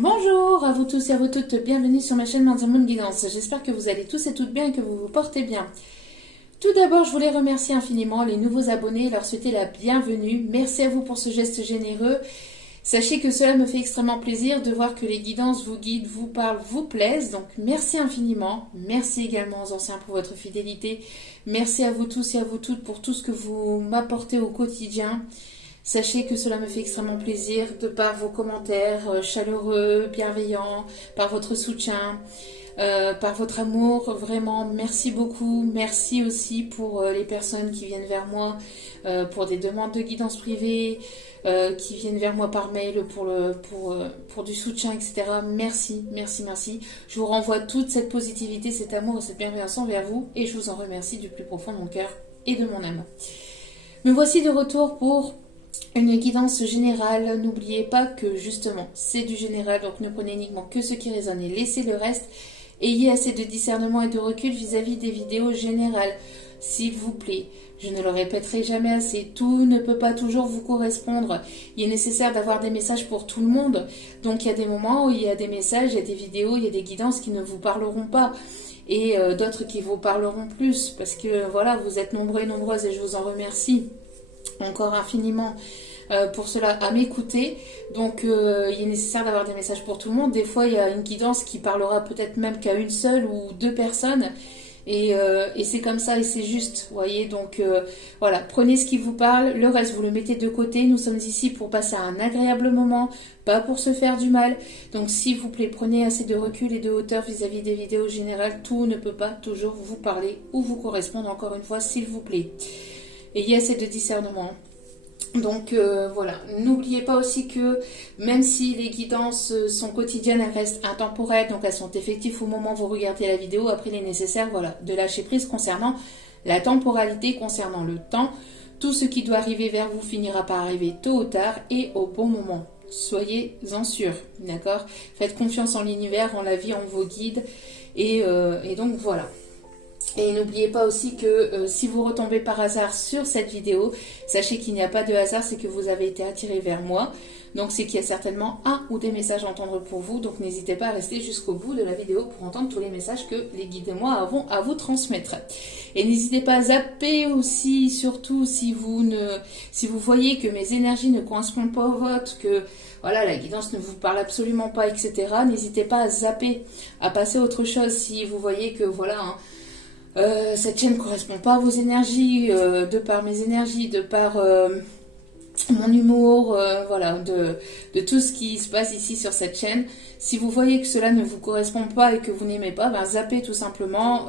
Bonjour à vous tous et à vous toutes, bienvenue sur ma chaîne Mandia Moon Guidance. J'espère que vous allez tous et toutes bien et que vous vous portez bien. Tout d'abord, je voulais remercier infiniment les nouveaux abonnés et leur souhaiter la bienvenue. Merci à vous pour ce geste généreux. Sachez que cela me fait extrêmement plaisir de voir que les guidances vous guident, vous parlent, vous plaisent. Donc merci infiniment. Merci également aux anciens pour votre fidélité. Merci à vous tous et à vous toutes pour tout ce que vous m'apportez au quotidien. Sachez que cela me fait extrêmement plaisir de par vos commentaires chaleureux, bienveillants, par votre soutien, par votre amour. Vraiment, merci beaucoup. Merci aussi pour les personnes qui viennent vers moi pour des demandes de guidance privée, qui viennent vers moi par mail pour du soutien, etc. Merci, merci, merci. Je vous renvoie toute cette positivité, cet amour et cette bienveillance envers vous et je vous en remercie du plus profond de mon cœur et de mon âme. Me voici de retour pour une guidance générale. N'oubliez pas que justement c'est du général, donc ne prenez uniquement que ce qui résonne et laissez le reste. Ayez assez de discernement et de recul vis-à-vis des vidéos générales, s'il vous plaît. Je ne le répéterai jamais assez, tout ne peut pas toujours vous correspondre. Il est nécessaire d'avoir des messages pour tout le monde. Donc il y a des moments où il y a des messages, il y a des vidéos, il y a des guidances qui ne vous parleront pas. Et d'autres qui vous parleront plus. Parce que voilà, vous êtes nombreux et nombreuses et je vous en remercie encore infiniment pour cela, à m'écouter. Donc il est nécessaire d'avoir des messages pour tout le monde. Des fois il y a une guidance qui parlera peut-être même qu'à une seule ou deux personnes et c'est comme ça et c'est juste, vous voyez. Donc voilà, prenez ce qui vous parle, le reste vous le mettez de côté. Nous sommes ici pour passer un agréable moment, pas pour se faire du mal. Donc s'il vous plaît, prenez assez de recul et de hauteur vis-à-vis des vidéos générales. Tout ne peut pas toujours vous parler ou vous correspondre, encore une fois, s'il vous plaît. Ayez assez de discernement. Donc voilà, n'oubliez pas aussi que même si les guidances sont quotidiennes, elles restent intemporelles, donc elles sont effectives au moment où vous regardez la vidéo. Après, il est nécessaire de lâcher prise concernant la temporalité, concernant le temps. Tout ce qui doit arriver vers vous finira par arriver tôt ou tard et au bon moment. Soyez-en sûrs, d'accord? Faites confiance en l'univers, en la vie, en vos guides. Et donc voilà. Et n'oubliez pas aussi que si vous retombez par hasard sur cette vidéo, sachez qu'il n'y a pas de hasard, c'est que vous avez été attiré vers moi. Donc c'est qu'il y a certainement un ou des messages à entendre pour vous. Donc n'hésitez pas à rester jusqu'au bout de la vidéo pour entendre tous les messages que les guides et moi avons à vous transmettre. Et n'hésitez pas à zapper aussi, surtout si vous voyez que mes énergies ne correspondent pas aux vôtres, que voilà, la guidance ne vous parle absolument pas, etc. N'hésitez pas à zapper, à passer à autre chose si vous voyez que voilà... cette chaîne ne correspond pas à vos énergies, de par mes énergies, de par mon humour, voilà, de tout ce qui se passe ici sur cette chaîne. Si vous voyez que cela ne vous correspond pas et que vous n'aimez pas, ben zappez tout simplement,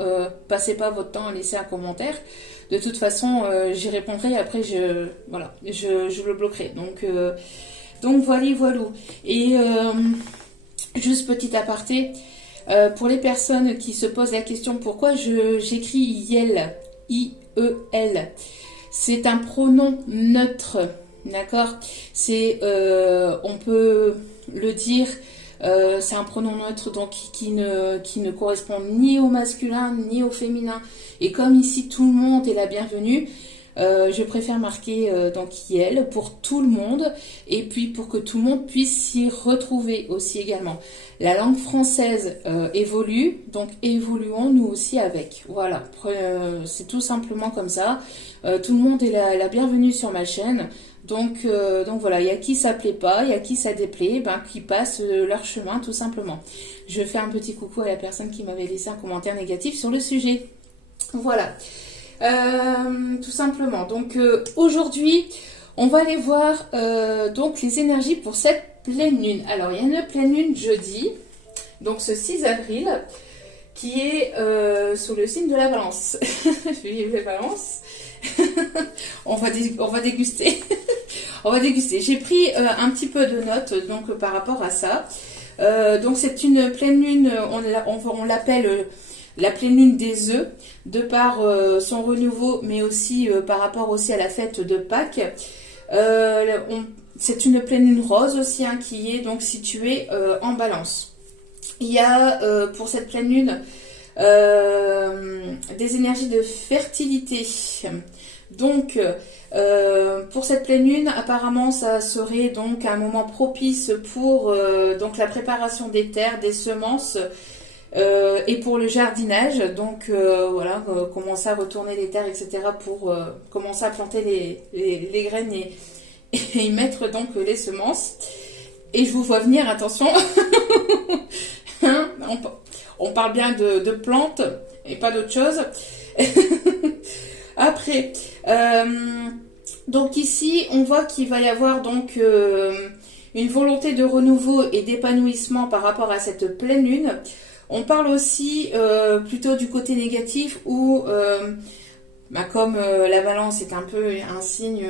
passez pas votre temps à laisser un commentaire. De toute façon, j'y répondrai et après je le bloquerai. Donc voilà, voilà. Et juste petit aparté. Pour les personnes qui se posent la question pourquoi j'écris IEL, I-E-L, c'est un pronom neutre, d'accord? On peut le dire, c'est un pronom neutre donc qui ne correspond ni au masculin ni au féminin. Et comme ici tout le monde est la bienvenue, je préfère marquer donc IEL pour tout le monde et puis pour que tout le monde puisse s'y retrouver aussi également. La langue française évolue, donc évoluons nous aussi avec. Voilà, c'est tout simplement comme ça. Tout le monde est la bienvenue sur ma chaîne. Donc voilà, il y a qui ça plaît pas, il y a qui ça déplaît, qui passent leur chemin tout simplement. Je fais un petit coucou à la personne qui m'avait laissé un commentaire négatif sur le sujet. Voilà. Tout simplement. Donc aujourd'hui, on va aller voir donc les énergies pour cette pleine lune. Alors, il y a une pleine lune jeudi, donc ce 6 avril, qui est sous le signe de la Balance. Vive la Balance. on va déguster. On va déguster. J'ai pris un petit peu de notes donc par rapport à ça. Donc c'est une pleine lune, on l'appelle la pleine lune des œufs, de par son renouveau, mais aussi par rapport aussi à la fête de Pâques. C'est une pleine lune rose aussi, qui est donc située en Balance. Il y a pour cette pleine lune des énergies de fertilité, Donc, pour cette pleine lune, apparemment, ça serait donc un moment propice pour donc la préparation des terres, des semences et pour le jardinage. Donc, voilà, commencer à retourner les terres, etc. pour commencer à planter les graines et y mettre donc les semences. Et je vous vois venir, attention. Hein, on parle bien de plantes et pas d'autre chose. Après, donc ici, on voit qu'il va y avoir donc une volonté de renouveau et d'épanouissement par rapport à cette pleine lune. On parle aussi plutôt du côté négatif où, comme la balance est un peu un signe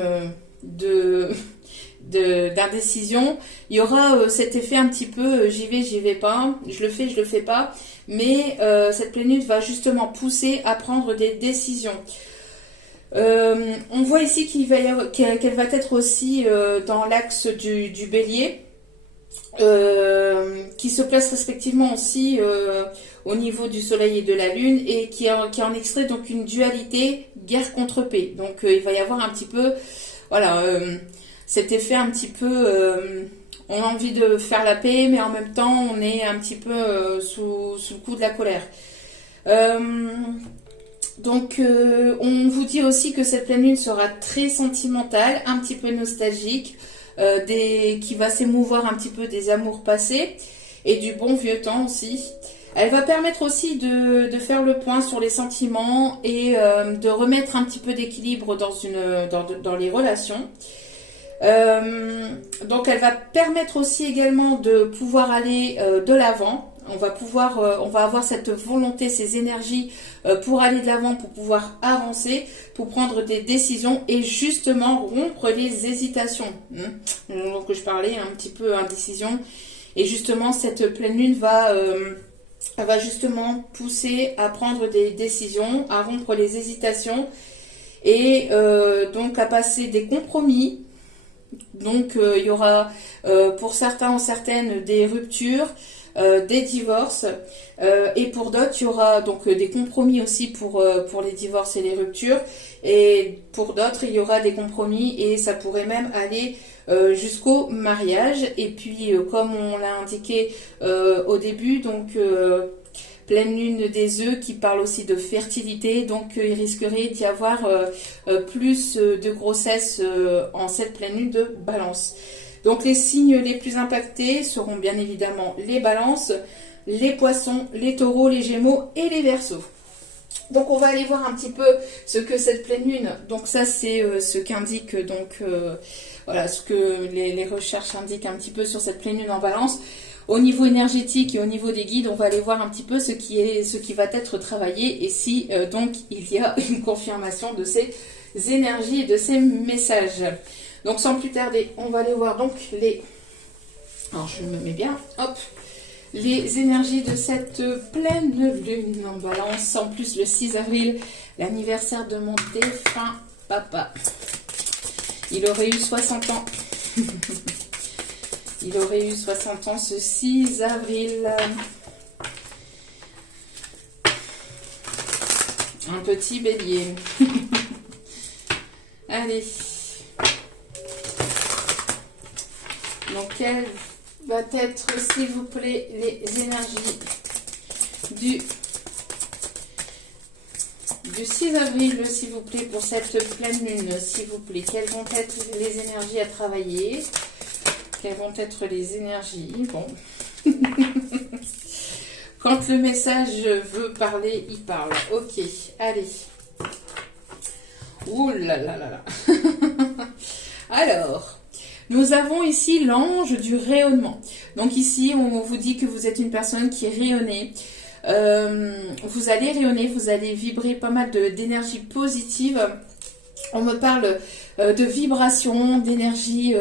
d'indécision, il y aura cet effet un petit peu j'y vais pas, je le fais pas, mais cette pleine lune va justement pousser à prendre des décisions. On voit ici qu'elle va être aussi dans l'axe du bélier, qui se place respectivement aussi au niveau du soleil et de la lune, et qui en extrait donc une dualité guerre contre paix. Donc il va y avoir un petit peu, voilà, cet effet un petit peu, on a envie de faire la paix, mais en même temps on est un petit peu sous le coup de la colère. Donc, on vous dit aussi que cette pleine lune sera très sentimentale, un petit peu nostalgique, qui va s'émouvoir un petit peu des amours passés et du bon vieux temps aussi. Elle va permettre aussi de faire le point sur les sentiments et de remettre un petit peu d'équilibre dans les relations. Donc, elle va permettre aussi également de pouvoir aller de l'avant. On va avoir cette volonté, ces énergies pour aller de l'avant, pour pouvoir avancer, pour prendre des décisions et justement rompre les hésitations. Donc je parlais un petit peu indécision. Et justement, cette pleine lune va justement pousser à prendre des décisions, à rompre les hésitations et donc à passer des compromis. Donc il y aura pour certains ou certaines des ruptures, des divorces, et pour d'autres il y aura donc des compromis aussi pour les divorces et les ruptures, et pour d'autres il y aura des compromis et ça pourrait même aller jusqu'au mariage. Et puis comme on l'a indiqué au début, donc pleine lune des œufs qui parle aussi de fertilité, donc il risquerait d'y avoir plus de grossesse en cette pleine lune de Balance. Donc les signes les plus impactés seront bien évidemment les balances, les poissons, les taureaux, les gémeaux et les verseaux. Donc on va aller voir un petit peu ce que cette pleine lune, donc ça c'est ce qu'indique donc voilà ce que les recherches indiquent un petit peu sur cette pleine lune en Balance. Au niveau énergétique et au niveau des guides, on va aller voir un petit peu ce qui va être travaillé et si donc il y a une confirmation de ces énergies et de ces messages. Donc sans plus tarder, on va aller voir donc alors je me mets bien, hop, les énergies de cette pleine lune en Balance. En plus le 6 avril, l'anniversaire de mon défunt papa. Il aurait eu 60 ans. Il aurait eu 60 ans ce 6 avril. Un petit bélier. Allez. Donc, quelle va être, s'il vous plaît, les énergies du 6 avril, s'il vous plaît, pour cette pleine lune, s'il vous plaît. Quelles vont être les énergies à travailler? Quelles vont être les énergies? Bon. Quand le message veut parler, il parle. Ok, allez. Ouh là là là là. Alors... nous avons ici l'ange du rayonnement. Donc ici, on vous dit que vous êtes une personne qui est rayonnée. Vous allez rayonner, vous allez vibrer pas mal d'énergie positive. On me parle de vibration, d'énergie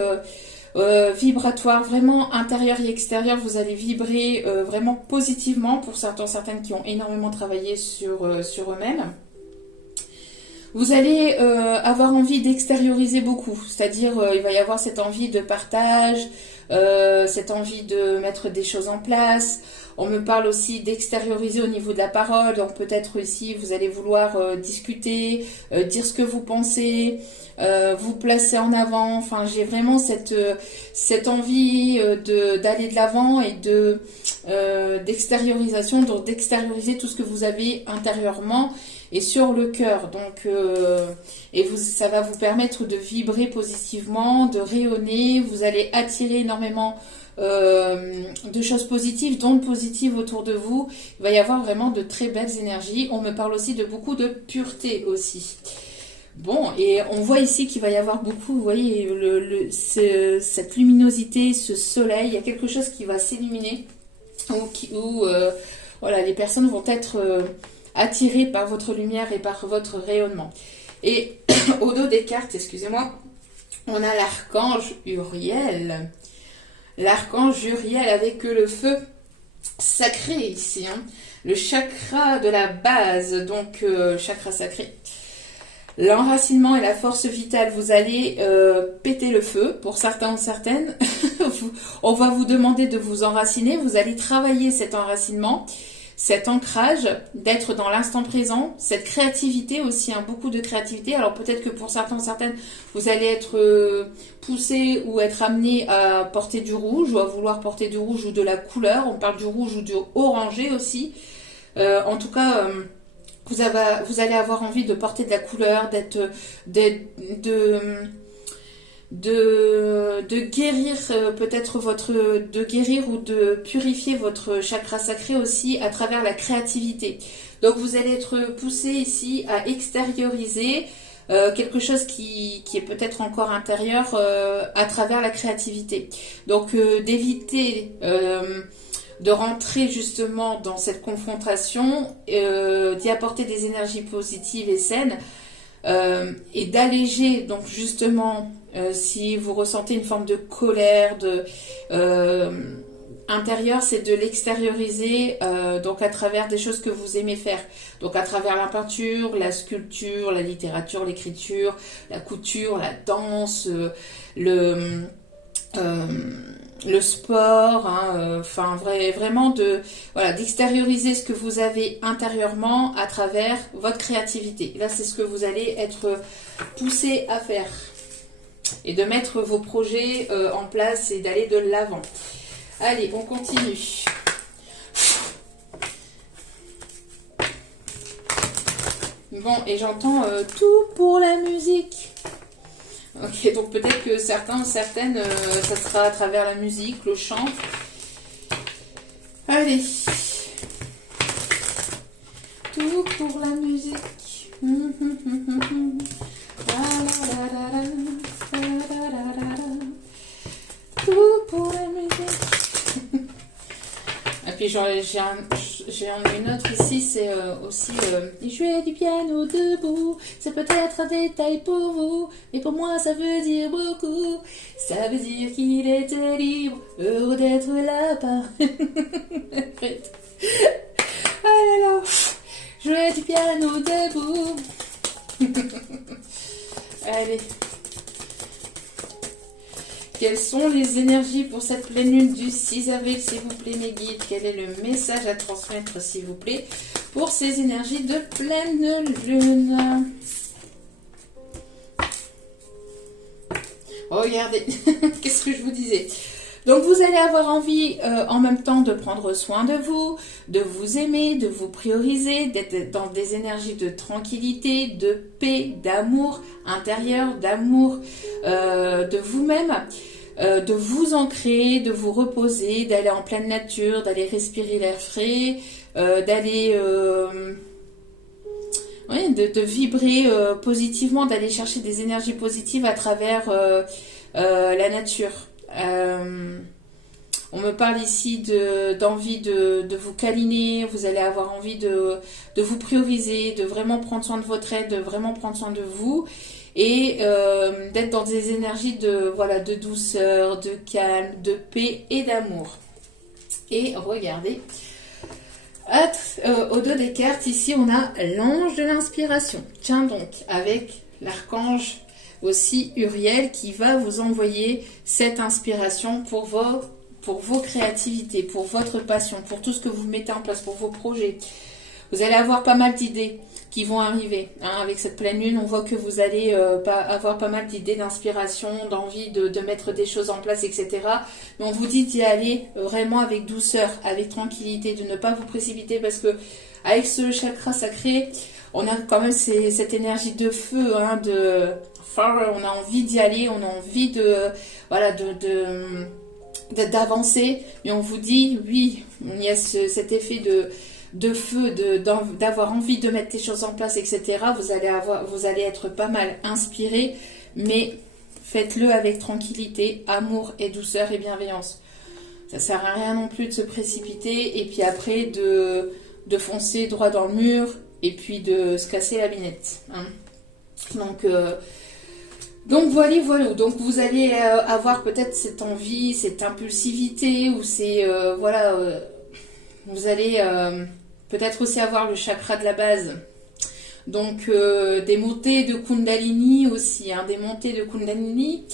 vibratoire, vraiment intérieure et extérieure. Vous allez vibrer vraiment positivement pour certaines qui ont énormément travaillé sur eux-mêmes. Vous allez avoir envie d'extérioriser beaucoup, c'est-à-dire il va y avoir cette envie de partage, cette envie de mettre des choses en place. On me parle aussi d'extérioriser au niveau de la parole, donc peut-être aussi vous allez vouloir discuter, dire ce que vous pensez, vous placer en avant. Enfin, j'ai vraiment cette envie d'aller de l'avant et d'extériorisation, donc d'extérioriser tout ce que vous avez intérieurement et sur le cœur. Donc, ça va vous permettre de vibrer positivement, de rayonner. Vous allez attirer énormément de choses positives, d'ondes positives autour de vous. Il va y avoir vraiment de très belles énergies. On me parle aussi de beaucoup de pureté aussi. Bon, et on voit ici qu'il va y avoir beaucoup, vous voyez, cette luminosité, ce soleil, il y a quelque chose qui va s'illuminer où voilà, les personnes vont être attirées par votre lumière et par votre rayonnement. Et au dos des cartes, excusez-moi, on a l'archange Uriel. L'archange Uriel avec le feu sacré ici, hein. Le chakra de la base, donc chakra sacré. L'enracinement et la force vitale, vous allez péter le feu, pour certains ou certaines. On va vous demander de vous enraciner, vous allez travailler cet enracinement, cet ancrage, d'être dans l'instant présent, cette créativité aussi, hein, beaucoup de créativité. Alors peut-être que pour certains ou certaines, vous allez être poussé ou être amené à porter du rouge, ou à vouloir porter du rouge ou de la couleur. On parle du rouge ou du orangé aussi. En tout cas... Vous allez avoir envie de porter de la couleur, de guérir de guérir ou de purifier votre chakra sacré aussi à travers la créativité. Donc vous allez être poussé ici à extérioriser quelque chose qui est peut-être encore intérieur à travers la créativité. Donc d'éviter de rentrer justement dans cette confrontation, d'y apporter des énergies positives et saines, et d'alléger, donc justement, si vous ressentez une forme de colère intérieure, c'est de l'extérioriser donc à travers des choses que vous aimez faire. Donc à travers la peinture, la sculpture, la littérature, l'écriture, la couture, la danse, le sport, hein, vraiment d'extérioriser ce que vous avez intérieurement à travers votre créativité. Là, c'est ce que vous allez être poussé à faire et de mettre vos projets en place et d'aller de l'avant. Allez, on continue. Bon, et j'entends tout pour la musique. Ok, donc peut-être que certains ou certaines, ça sera à travers la musique, le chant. Allez. Tout pour la musique. Tout pour la musique. Et puis j'ai une autre ici, c'est aussi jouer du piano debout, c'est peut-être un détail pour vous, mais pour moi ça veut dire beaucoup. Ça veut dire qu'il était libre, heureux d'être là-bas. Ah là là, jouer du piano debout. Allez. Quelles sont les énergies pour cette pleine lune du 6 avril, s'il vous plaît, mes guides? Quel est le message à transmettre, s'il vous plaît, pour ces énergies de pleine lune? Regardez, qu'est-ce que je vous disais? Donc, vous allez avoir envie en même temps de prendre soin de vous aimer, de vous prioriser, d'être dans des énergies de tranquillité, de paix, d'amour intérieur, d'amour de vous-même, de vous ancrer, de vous reposer, d'aller en pleine nature, d'aller respirer l'air frais, d'aller... de vibrer positivement, d'aller chercher des énergies positives à travers la nature. On me parle ici d'envie de vous câliner, vous allez avoir envie de vous prioriser, de vraiment prendre soin de votre aide, de vraiment prendre soin de vous et d'être dans des énergies de douceur, de calme, de paix et d'amour. Et regardez, au dos des cartes, ici on a l'ange de l'inspiration. Tiens donc, avec l'archange aussi Uriel qui va vous envoyer cette inspiration pour vos créativités, pour votre passion, pour tout ce que vous mettez en place, pour vos projets. Vous allez avoir pas mal d'idées qui vont arriver. Hein. Avec cette pleine lune, on voit que vous allez avoir pas mal d'idées, d'inspiration, d'envie de mettre des choses en place, etc. Mais on vous dit d'y aller vraiment avec douceur, avec tranquillité, de ne pas vous précipiter parce que avec ce chakra sacré, on a quand même cette énergie de feu, hein, on a envie d'y aller, on a envie d'avancer, mais on vous dit, oui, il y a cet effet de feu, d'avoir envie de mettre des choses en place, etc. Vous allez être pas mal inspiré, mais faites-le avec tranquillité, amour et douceur et bienveillance. Ça sert à rien non plus de se précipiter et puis après de foncer droit dans le mur et puis de se casser la binette. Hein. Donc voilà. Donc vous allez avoir peut-être cette envie, cette impulsivité ou vous allez peut-être aussi avoir le chakra de la base. Donc des montées de Kundalini aussi, hein, des montées de Kundalini,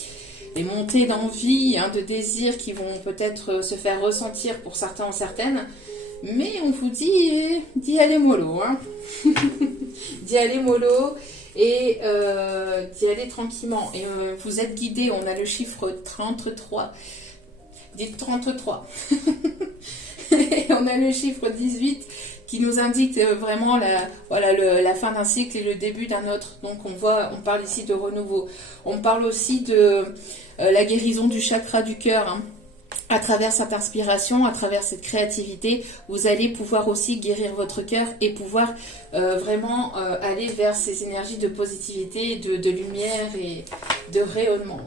des montées d'envie, hein, de désir qui vont peut-être se faire ressentir pour certains ou certaines. Mais on vous dit d'y aller mollo. Hein. D'y aller mollo et d'y aller tranquillement. Et vous êtes guidé, on a le chiffre 33. Dites 33. Et on a le chiffre 18 qui nous indique vraiment la fin d'un cycle et le début d'un autre. Donc on parle ici de renouveau. On parle aussi de la guérison du chakra du cœur. Hein. À travers cette inspiration, à travers cette créativité, vous allez pouvoir aussi guérir votre cœur et pouvoir vraiment aller vers ces énergies de positivité, de lumière et de rayonnement.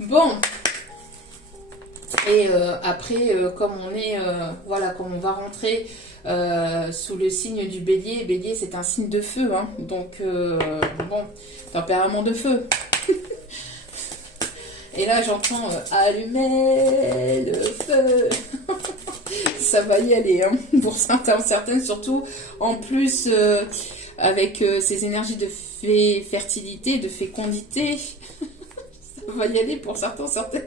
Bon. Et après, comme on va rentrer sous le signe du bélier. Bélier, c'est un signe de feu, hein. Donc, tempérament de feu. Et là, j'entends allumer le feu. Ça va y aller, hein, pour certains, certaines, surtout en plus avec ces énergies de fertilité, de fécondité. Ça va y aller pour certains, certaines.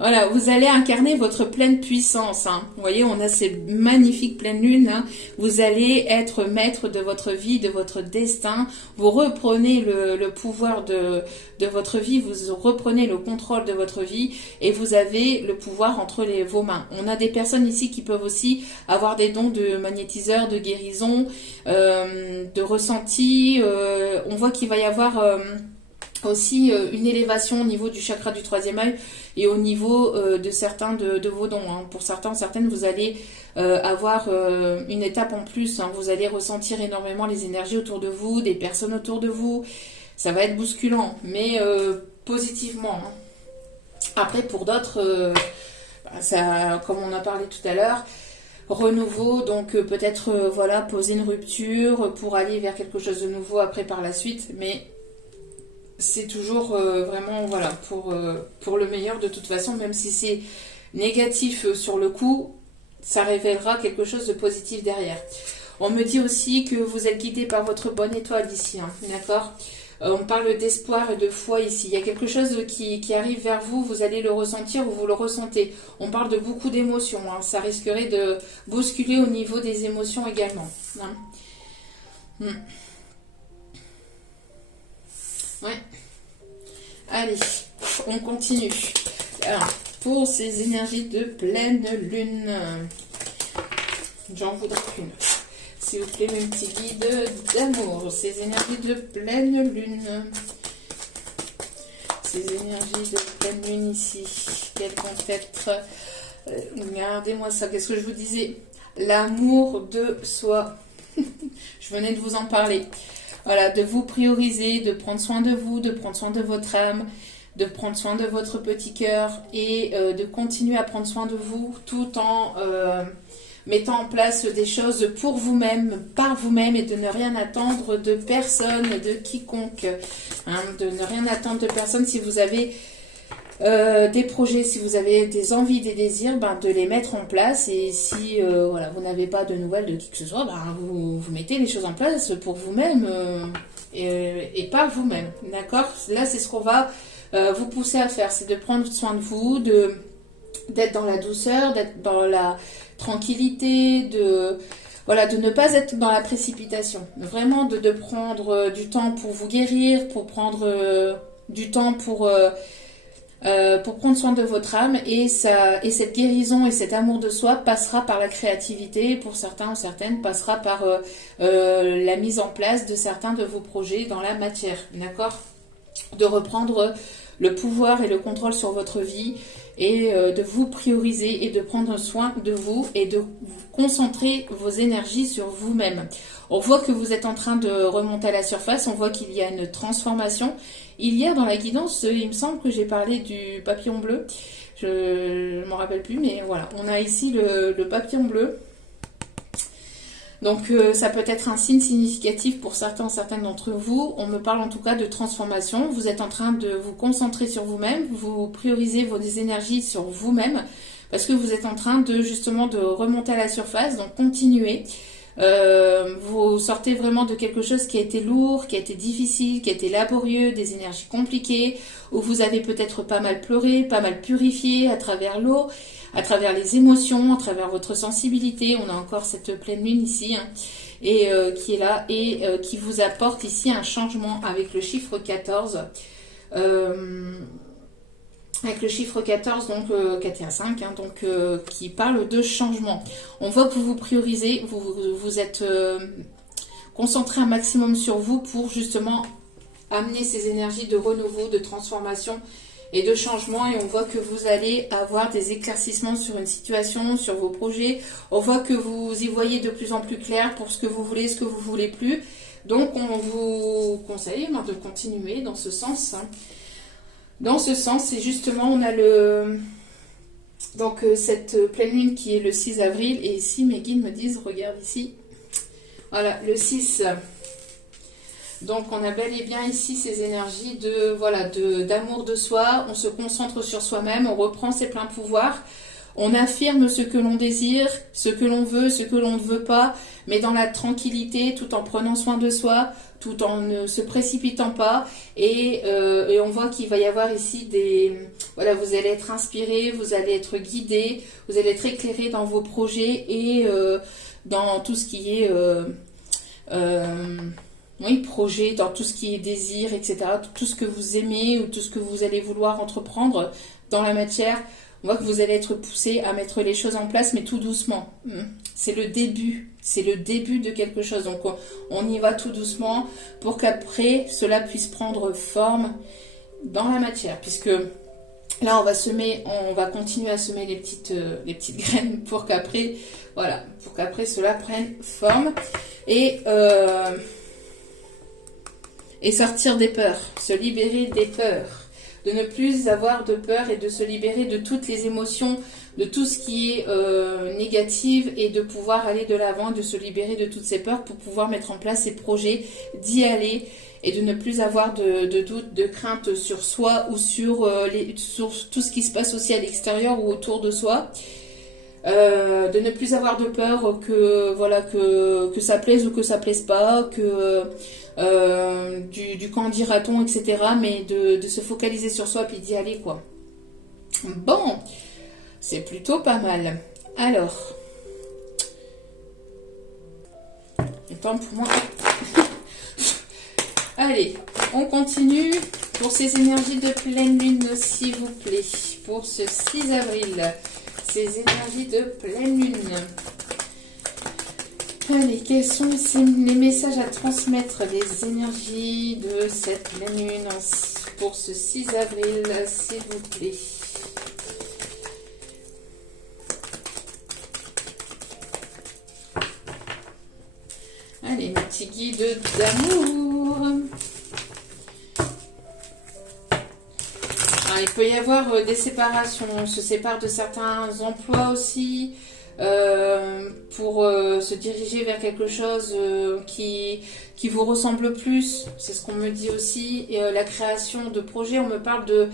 Voilà, vous allez incarner votre pleine puissance. Hein. Vous voyez, on a ces magnifiques pleines lunes. Hein. Vous allez être maître de votre vie, de votre destin. Vous reprenez le pouvoir de votre vie. Vous reprenez le contrôle de votre vie. Et vous avez le pouvoir entre vos mains. On a des personnes ici qui peuvent aussi avoir des dons de magnétiseur, de guérison, de ressenti. On voit qu'il va y avoir... aussi une élévation au niveau du chakra du troisième œil et au niveau de certains de vos dons. Hein. Pour certains, certaines, vous allez avoir une étape en plus. Hein. Vous allez ressentir énormément les énergies autour de vous, des personnes autour de vous. Ça va être bousculant, mais positivement. Hein. Après, pour d'autres, comme on a parlé tout à l'heure, renouveau, donc peut-être poser une rupture pour aller vers quelque chose de nouveau après par la suite, mais c'est toujours vraiment pour le meilleur de toute façon, même si c'est négatif sur le coup, ça révélera quelque chose de positif derrière. On me dit aussi que vous êtes guidé par votre bonne étoile ici, hein, d'accord. On parle d'espoir et de foi ici. Il y a quelque chose qui arrive vers vous, vous allez le ressentir ou vous le ressentez. On parle de beaucoup d'émotions, hein, ça risquerait de bousculer au niveau des émotions également. Hein. Ouais. Allez, on continue. Alors, pour ces énergies de pleine lune, j'en voudrais qu'une. S'il vous plaît, mes petits guides d'amour, ces énergies de pleine lune. Ces énergies de pleine lune ici, quelles vont être... regardez-moi ça, qu'est-ce que je vous disais? L'amour de soi. Je venais de vous en parler. Voilà, de vous prioriser, de prendre soin de vous, de prendre soin de votre âme, de prendre soin de votre petit cœur et de continuer à prendre soin de vous tout en mettant en place des choses pour vous-même, par vous-même et de ne rien attendre de personne, de quiconque. Hein, de ne rien attendre de personne si vous avez des projets, si vous avez des envies, des désirs, de les mettre en place. Et si vous n'avez pas de nouvelles de qui que ce soit, vous mettez les choses en place pour vous-même. et pas vous-même, d'accord? Là, c'est ce qu'on va vous pousser à faire, c'est de prendre soin de vous, d'être dans la douceur, d'être dans la tranquillité, voilà, de ne pas être dans la précipitation. Vraiment de prendre du temps pour vous guérir, pour prendre du temps pour prendre soin de votre âme, et cette guérison et cet amour de soi passera par la créativité, pour certains ou certaines passera par la mise en place de certains de vos projets dans la matière, d'accord? De reprendre le pouvoir et le contrôle sur votre vie, et de vous prioriser et de prendre soin de vous et de concentrer vos énergies sur vous-même. On voit que vous êtes en train de remonter à la surface, on voit qu'il y a une transformation. Hier dans la guidance, il me semble que j'ai parlé du papillon bleu, je ne m'en rappelle plus, mais voilà, on a ici le papillon bleu. Donc ça peut être un signe significatif pour certains, certaines d'entre vous. On me parle en tout cas de transformation. Vous êtes en train de vous concentrer sur vous-même, vous priorisez vos énergies sur vous-même, parce que vous êtes en train de justement de remonter à la surface, donc continuez. Vous sortez vraiment de quelque chose qui a été lourd, qui a été difficile, qui a été laborieux, des énergies compliquées, où vous avez peut-être pas mal pleuré, pas mal purifié à travers l'eau, à travers les émotions, à travers votre sensibilité. On a encore cette pleine lune ici, hein, et qui est là, et qui vous apporte ici un changement avec le chiffre 14. Avec le chiffre 14, donc 4 et 5, hein, donc, qui parle de changement. On voit que vous vous priorisez, vous êtes concentré un maximum sur vous pour justement amener ces énergies de renouveau, de transformation et de changement, et on voit que vous allez avoir des éclaircissements sur une situation, sur vos projets. On voit que vous y voyez de plus en plus clair pour ce que vous voulez, ce que vous voulez plus. Donc on vous conseille de continuer dans ce sens, hein. Dans ce sens, et justement on a donc cette pleine lune qui est le 6 avril, et ici mes guides me disent, regarde ici, voilà, le 6. Donc on a bel et bien ici ces énergies d'amour de soi, on se concentre sur soi-même, on reprend ses pleins pouvoirs, on affirme ce que l'on désire, ce que l'on veut, ce que l'on ne veut pas, mais dans la tranquillité, tout en prenant soin de soi, tout en ne se précipitant pas, et on voit qu'il va y avoir ici voilà, vous allez être inspiré, vous allez être guidé, vous allez être éclairé dans vos projets et dans tout ce qui est projet, dans tout ce qui est désir, etc. Tout ce que vous aimez ou tout ce que vous allez vouloir entreprendre dans la matière. On voit que vous allez être poussé à mettre les choses en place, mais tout doucement. C'est le début de quelque chose. Donc on y va tout doucement pour qu'après cela puisse prendre forme dans la matière. Puisque là on va continuer à semer les petites graines pour qu'après cela prenne forme et sortir des peurs, se libérer des peurs. De ne plus avoir de peur et de se libérer de toutes les émotions, de tout ce qui est négatif, et de pouvoir aller de l'avant, de se libérer de toutes ces peurs pour pouvoir mettre en place ces projets, d'y aller, et de ne plus avoir de doute, de crainte sur soi ou sur tout ce qui se passe aussi à l'extérieur ou autour de soi. De ne plus avoir de peur que ça plaise ou que ça plaise pas, du quand dira-t-on, etc. Mais de se focaliser sur soi puis d'y aller, quoi. Bon, c'est plutôt pas mal. Alors, et temps pour moi. Allez, on continue pour ces énergies de pleine lune, s'il vous plaît, pour ce 6 avril. Ces énergies de pleine lune. Allez, quels sont les messages à transmettre, les énergies de cette pleine lune pour ce 6 avril, s'il vous plaît? Allez, mes petits guides d'amour. Il peut y avoir des séparations, on se sépare de certains emplois aussi, pour se diriger vers quelque chose qui vous ressemble plus, c'est ce qu'on me dit aussi. Et la création de projets, on me parle de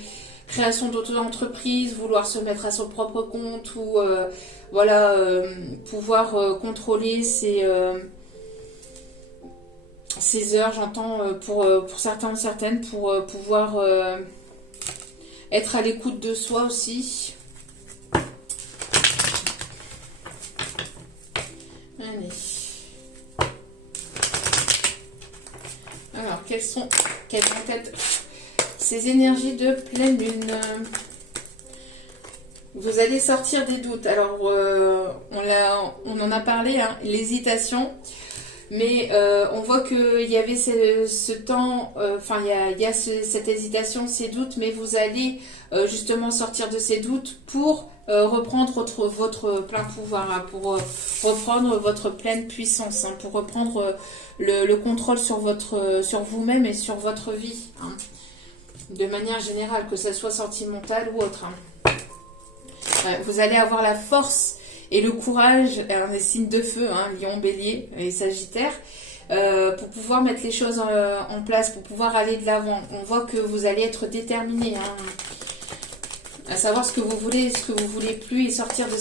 création d'auto-entreprise, vouloir se mettre à son propre compte, ou pouvoir contrôler ces heures, j'entends, pour certains ou certaines, pour pouvoir être à l'écoute de soi aussi. Allez. Alors, quelles vont être ces énergies de pleine lune? Vous allez sortir des doutes. Alors, on en a parlé, hein, l'hésitation. Mais on voit qu'il y avait ce temps, enfin il y a cette hésitation, ces doutes, mais vous allez justement sortir de ces doutes pour reprendre votre plein pouvoir, hein, pour reprendre votre pleine puissance, hein, pour reprendre le contrôle sur vous-même et sur votre vie, hein, de manière générale, que ce soit sentimentale ou autre. Hein. Vous allez avoir la force et le courage, des signes de feu, hein, Lion, Bélier et Sagittaire, pour pouvoir mettre les choses en place, pour pouvoir aller de l'avant. On voit que vous allez être déterminé, hein, à savoir ce que vous voulez, ce que vous voulez plus, et sortir de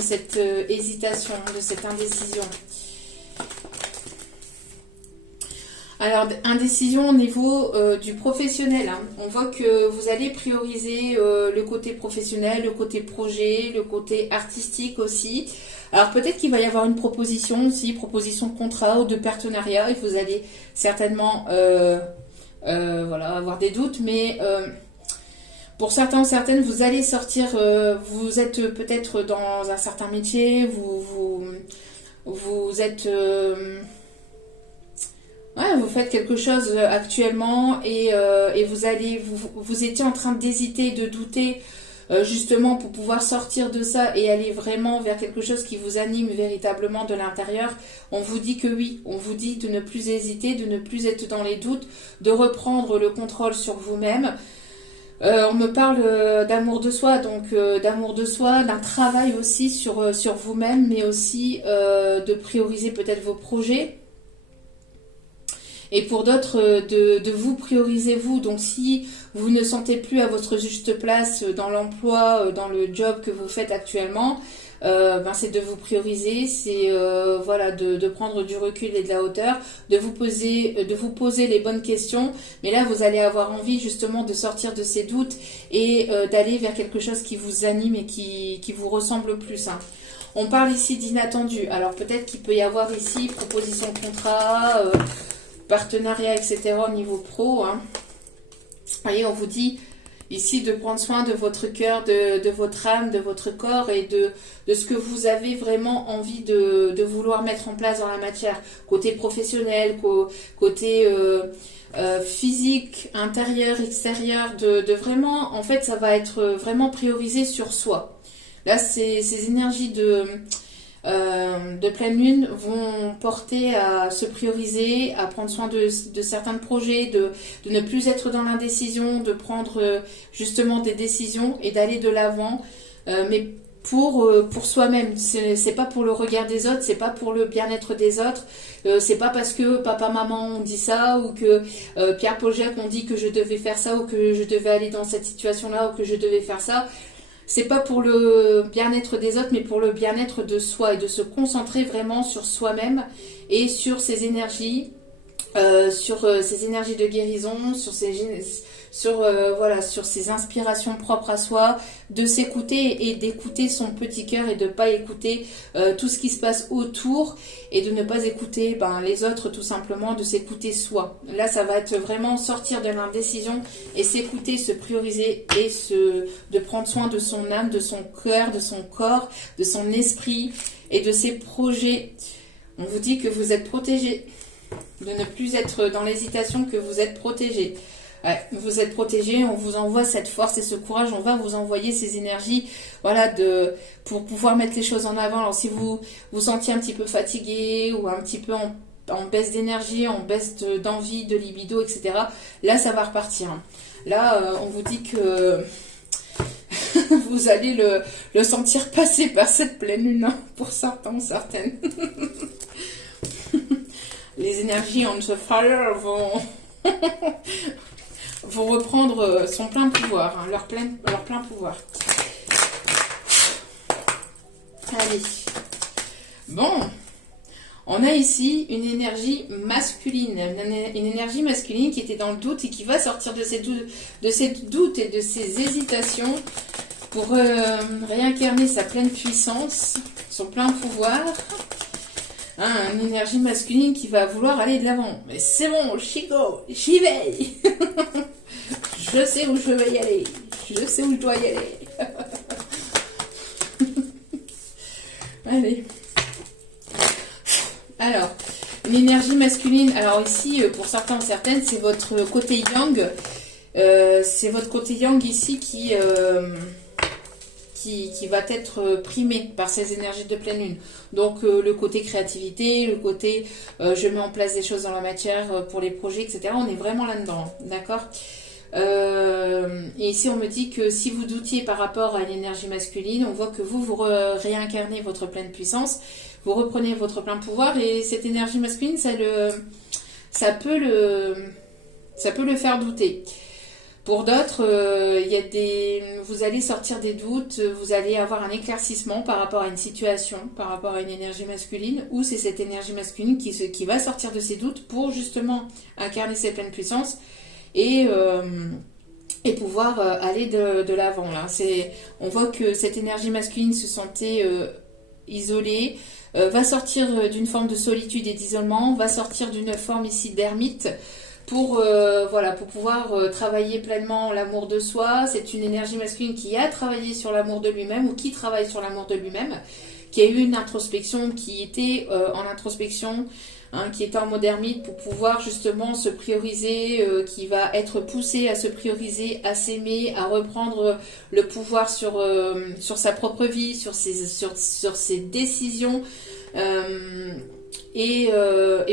cette hésitation, de cette indécision. Alors, indécision au niveau du professionnel. Hein. On voit que vous allez prioriser le côté professionnel, le côté projet, le côté artistique aussi. Alors, peut-être qu'il va y avoir une proposition aussi, proposition de contrat ou de partenariat, et vous allez certainement voilà, avoir des doutes, mais pour certains ou certaines, vous allez sortir, vous êtes peut-être dans un certain métier, vous êtes... ouais, vous faites quelque chose actuellement et vous étiez en train d'hésiter, de douter, justement pour pouvoir sortir de ça et aller vraiment vers quelque chose qui vous anime véritablement de l'intérieur. On vous dit que oui, on vous dit de ne plus hésiter, de ne plus être dans les doutes, de reprendre le contrôle sur vous-même. On me parle d'amour de soi, donc d'amour de soi, d'un travail aussi sur vous-même, mais aussi de prioriser peut-être vos projets. Et pour d'autres, de vous prioriser vous. Donc si vous ne sentez plus à votre juste place dans l'emploi, dans le job que vous faites actuellement, c'est de vous prioriser, c'est voilà, de prendre du recul et de la hauteur, de vous poser les bonnes questions. Mais là, vous allez avoir envie justement de sortir de ces doutes et d'aller vers quelque chose qui vous anime et qui vous ressemble plus. Hein. On parle ici d'inattendu. Alors peut-être qu'il peut y avoir ici proposition de contrat, partenariat, etc. au niveau pro. Hein. Vous voyez, on vous dit ici de prendre soin de votre cœur, de votre âme, de votre corps et de ce que vous avez vraiment envie de vouloir mettre en place dans la matière. Côté professionnel, côté physique, intérieur, extérieur, de vraiment, en fait, ça va être vraiment priorisé sur soi. Là, ces énergies de pleine lune vont porter à se prioriser, à prendre soin de certains projets, de ne plus être dans l'indécision, de prendre justement des décisions et d'aller de l'avant, mais pour soi-même. C'est pas pour le regard des autres, c'est pas pour le bien-être des autres, c'est pas parce que papa maman ont dit ça ou que Pierre Paul Jacques ont dit que je devais faire ça ou que je devais aller dans cette situation-là ou que je devais faire ça. C'est pas pour le bien-être des autres, mais pour le bien-être de soi et de se concentrer vraiment sur soi-même et sur ses énergies, ses énergies de guérison, sur ses inspirations propres à soi, de s'écouter et d'écouter son petit cœur et de pas écouter tout ce qui se passe autour et de ne pas écouter les autres tout simplement, de s'écouter soi. Là, ça va être vraiment sortir de l'indécision et s'écouter, se prioriser et de prendre soin de son âme, de son cœur, de son corps, de son esprit et de ses projets. On vous dit que vous êtes protégé, de ne plus être dans l'hésitation, que vous êtes protégé. Ouais, vous êtes protégé, on vous envoie cette force et ce courage, on va vous envoyer ces énergies, voilà, pour pouvoir mettre les choses en avant. Alors si vous vous sentiez un petit peu fatigué ou un petit peu en baisse d'énergie, en baisse d'envie, de libido, etc., là ça va repartir. Là, on vous dit que vous allez le sentir passer par cette pleine lune, hein, pour certains, certaines. Les énergies on the fire vont reprendre son plein pouvoir, hein, leur plein pouvoir. Allez. Bon, On a ici une énergie masculine, une énergie masculine qui était dans le doute et qui va sortir de ces doutes et de ces hésitations pour réincarner sa pleine puissance, son plein pouvoir. Hein, une énergie masculine qui va vouloir aller de l'avant. Mais c'est bon, Chico, j'y vais. Je sais où je vais y aller. Je sais où je dois y aller. Allez. Alors, une énergie masculine. Alors ici, pour certains ou certaines, c'est votre côté yang. C'est votre côté yang ici qui va être primé par ces énergies de pleine lune. Donc le côté créativité, le côté je mets en place des choses dans la matière pour les projets, etc. On est vraiment là-dedans, d'accord. Et ici on me dit que si vous doutiez par rapport à l'énergie masculine, on voit que vous réincarnez votre pleine puissance, vous reprenez votre plein pouvoir et cette énergie masculine, ça peut le faire douter. Pour d'autres, vous allez sortir des doutes, vous allez avoir un éclaircissement par rapport à une situation, par rapport à une énergie masculine, ou c'est cette énergie masculine qui va sortir de ses doutes pour justement incarner ses pleines puissances et pouvoir aller de l'avant. Là. On voit que cette énergie masculine se sentait isolée, va sortir d'une forme de solitude et d'isolement, va sortir d'une forme ici d'ermite, pour pouvoir travailler pleinement l'amour de soi. C'est une énergie masculine qui a travaillé sur l'amour de lui-même ou qui travaille sur l'amour de lui-même, qui a eu une introspection, qui était en introspection, hein, qui était en mode ermite pour pouvoir justement se prioriser, qui va être poussé à se prioriser, à s'aimer, à reprendre le pouvoir sur sa propre vie, sur ses décisions et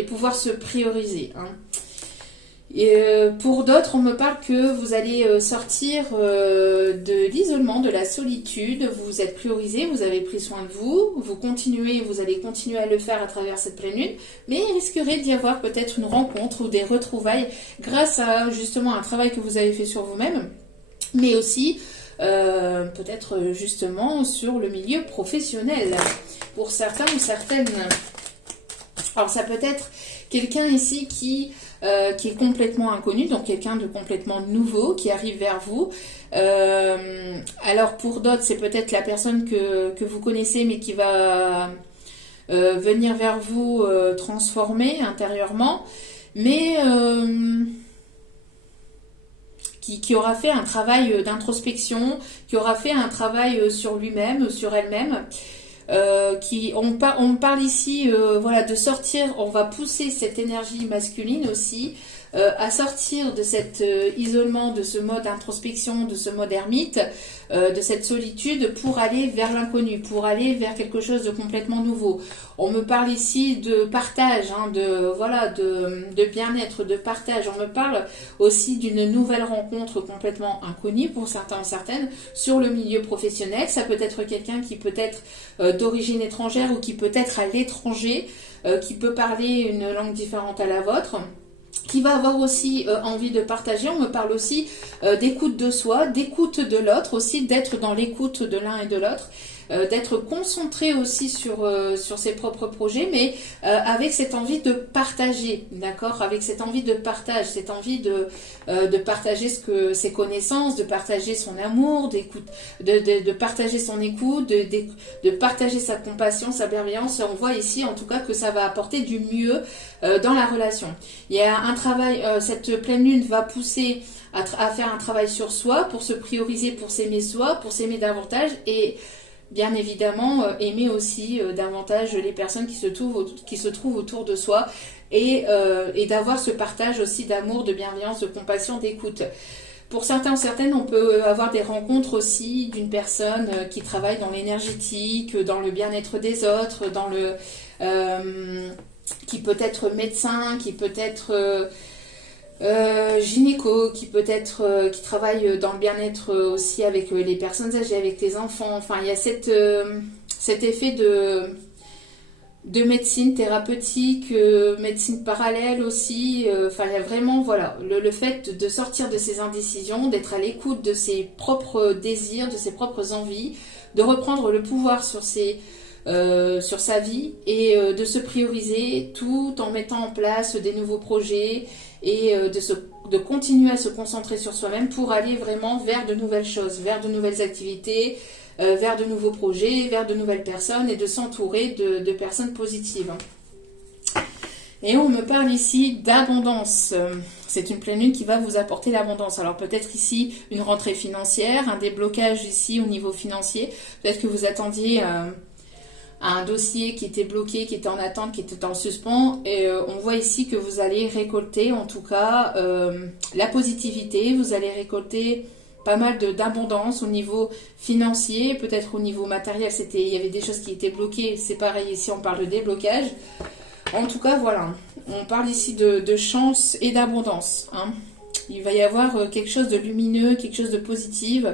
pouvoir se prioriser, hein. Et pour d'autres, on me parle que vous allez sortir de l'isolement, de la solitude, vous vous êtes priorisé, vous avez pris soin de vous, vous allez continuer à le faire à travers cette pleine lune, mais il risquerait d'y avoir peut-être une rencontre ou des retrouvailles grâce à justement un travail que vous avez fait sur vous-même, mais aussi peut-être justement sur le milieu professionnel, pour certains ou certaines. Alors ça peut être quelqu'un ici qui est complètement inconnu, donc quelqu'un de complètement nouveau qui arrive vers vous. Alors pour d'autres, c'est peut-être la personne que vous connaissez mais qui va venir vers vous transformer intérieurement, mais qui aura fait un travail d'introspection, qui aura fait un travail sur lui-même, sur elle-même. On parle ici de sortir, on va pousser cette énergie masculine aussi à sortir de cet isolement, de ce mode introspection, de ce mode ermite, de cette solitude pour aller vers l'inconnu, pour aller vers quelque chose de complètement nouveau. On me parle ici de partage, hein, de bien-être, de partage. On me parle aussi d'une nouvelle rencontre complètement inconnue pour certains et certaines sur le milieu professionnel. Ça peut être quelqu'un qui peut être d'origine étrangère ou qui peut être à l'étranger, qui peut parler une langue différente à la vôtre, qui va avoir aussi envie de partager. On me parle aussi d'écoute de soi, d'écoute de l'autre, aussi d'être dans l'écoute de l'un et de l'autre, d'être concentré aussi sur ses propres projets, mais avec cette envie de partager, d'accord, avec cette envie de partage, cette envie de partager ses connaissances, de partager son amour, de partager son écoute, de partager sa compassion, sa bienveillance. On voit ici en tout cas que ça va apporter du mieux dans la relation. Il y a un travail, cette pleine lune va pousser à faire un travail sur soi, pour se prioriser, pour s'aimer soi, pour s'aimer davantage et bien évidemment aimer aussi davantage les personnes qui se trouvent autour de soi et d'avoir ce partage aussi d'amour, de bienveillance, de compassion, d'écoute. Pour certains ou certaines, on peut avoir des rencontres aussi d'une personne qui travaille dans l'énergétique, dans le bien-être des autres, qui peut être médecin, qui peut être gynéco, qui travaille dans le bien-être aussi avec les personnes âgées, avec les enfants. Enfin, il y a cet effet de médecine thérapeutique, médecine parallèle aussi. Il y a vraiment, le fait de sortir de ses indécisions, d'être à l'écoute de ses propres désirs, de ses propres envies, de reprendre le pouvoir sur ses sur sa vie et de se prioriser tout en mettant en place des nouveaux projets et de continuer à se concentrer sur soi-même pour aller vraiment vers de nouvelles choses, vers de nouvelles activités, vers de nouveaux projets, vers de nouvelles personnes et de s'entourer de personnes positives. Et on me parle ici d'abondance. C'est une pleine lune qui va vous apporter l'abondance. Alors peut-être ici une rentrée financière, un déblocage ici au niveau financier. Peut-être que vous attendiez un dossier qui était bloqué, qui était en attente, qui était en suspens. Et on voit ici que vous allez récolter en tout cas la positivité. Vous allez récolter pas mal d'abondance au niveau financier, peut-être au niveau matériel. Il y avait des choses qui étaient bloquées. C'est pareil, ici on parle de déblocage. En tout cas, voilà, on parle ici de chance et d'abondance. Hein. Il va y avoir quelque chose de lumineux, quelque chose de positif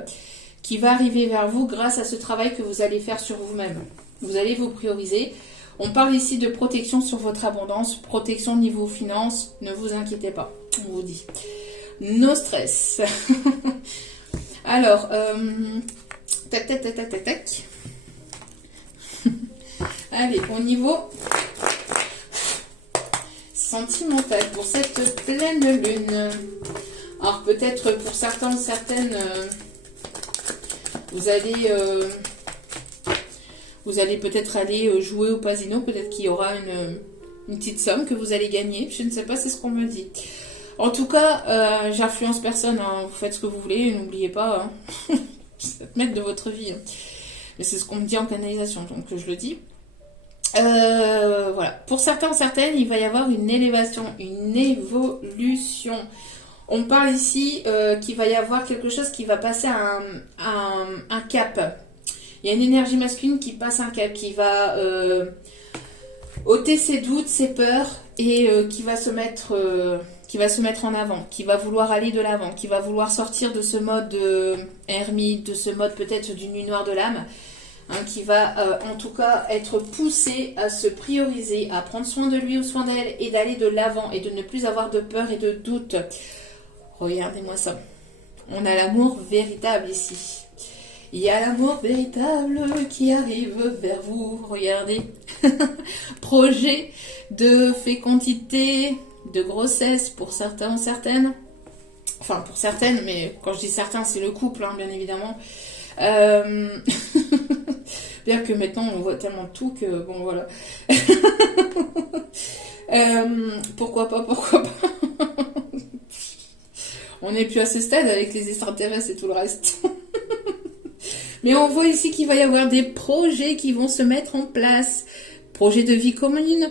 qui va arriver vers vous grâce à ce travail que vous allez faire sur vous-même. Vous allez vous prioriser. On parle ici de protection sur votre abondance, protection niveau finances, ne vous inquiétez pas, on vous dit. No stress. Alors, tac, tac, tac, tac, tac, tac. Allez, au niveau sentimental pour cette pleine lune. Alors peut-être pour certains, certaines, vous allez peut-être aller jouer au casino, peut-être qu'il y aura une petite somme que vous allez gagner, je ne sais pas, c'est ce qu'on me dit. En tout cas, j'influence personne, hein. Vous faites ce que vous voulez, n'oubliez pas, hein. C'est mettre de votre vie. Hein. Mais c'est ce qu'on me dit en canalisation, donc je le dis. Voilà. Pour certains, certaines, il va y avoir une élévation, une évolution. On parle ici qu'il va y avoir quelque chose qui va passer un cap. Il y a une énergie masculine qui passe un cap, qui va ôter ses doutes, ses peurs et qui va se mettre en avant, qui va vouloir aller de l'avant, qui va vouloir sortir de ce mode ermite, de ce mode peut-être d'une nuit noire de l'âme. Hein, qui va en tout cas être poussé à se prioriser, à prendre soin de lui ou soin d'elle et d'aller de l'avant et de ne plus avoir de peur et de doute. Regardez-moi ça. On a l'amour véritable ici. Il y a l'amour véritable qui arrive vers vous. Regardez. Projet de fécondité, de grossesse pour certains ou certaines. Enfin, pour certaines, mais quand je dis certains, c'est le couple, hein, bien évidemment. Bien que maintenant on voit tellement de tout que bon voilà. Pourquoi pas. On n'est plus à ce stade avec les extraterrestres et tout le reste. Mais on voit ici qu'il va y avoir des projets qui vont se mettre en place. Projet de vie commune,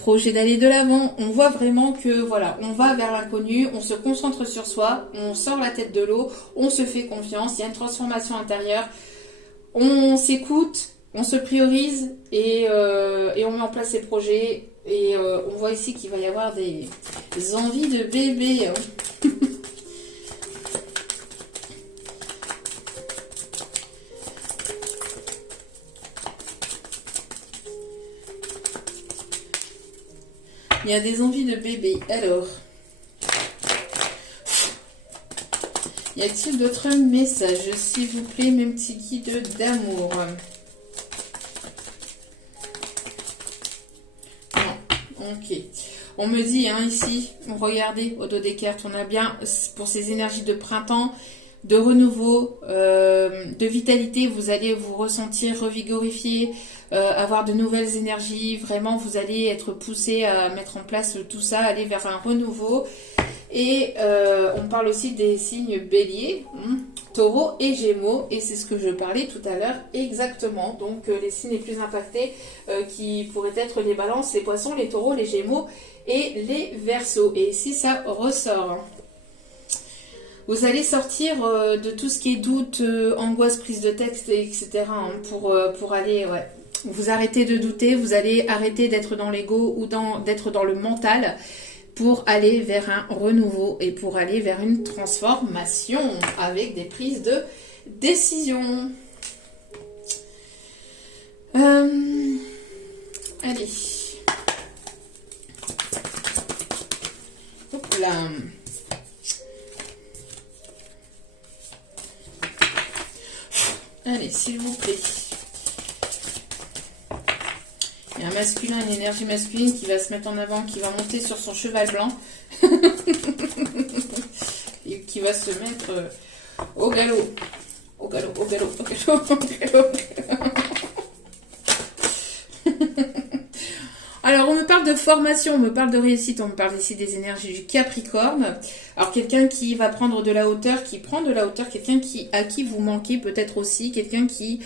projet d'aller de l'avant. On voit vraiment que voilà, on va vers l'inconnu, on se concentre sur soi, on sort la tête de l'eau, on se fait confiance, il y a une transformation intérieure, on s'écoute, on se priorise et on met en place ses projets. Et on voit ici qu'il va y avoir des envies de bébé. Hein. Il y a des envies de bébé. Alors, y a-t-il d'autres messages, s'il vous plaît, mes petits guides d'amour? Non, ok. On me dit, hein, ici, regardez au dos des cartes, on a bien, pour ces énergies de printemps, de renouveau, de vitalité, vous allez vous ressentir revigorifié, avoir de nouvelles énergies, vraiment vous allez être poussé à mettre en place tout ça, aller vers un renouveau. Et on parle aussi des signes bélier, taureau et gémeaux, et c'est ce que je parlais tout à l'heure exactement. Donc les signes les plus impactés qui pourraient être les balances, les poissons, les taureaux, les gémeaux et les verseaux. Et ici ça ressort. Vous allez sortir de tout ce qui est doute, angoisse, prise de texte, etc. Hein, pour aller, ouais. Vous arrêtez de douter, vous allez arrêter d'être dans l'ego ou d'être dans le mental pour aller vers un renouveau et pour aller vers une transformation avec des prises de décision. Allez. Hop là. Allez, s'il vous plaît. Il y a un masculin, une énergie masculine qui va se mettre en avant, qui va monter sur son cheval blanc. Et qui va se mettre au galop. Au galop, au galop, au galop, au galop. Alors, on me parle de formation, on me parle de réussite, on me parle ici des énergies du Capricorne. Alors, quelqu'un qui va prendre de la hauteur, qui prend de la hauteur, quelqu'un à qui vous manquez peut-être aussi, quelqu'un qui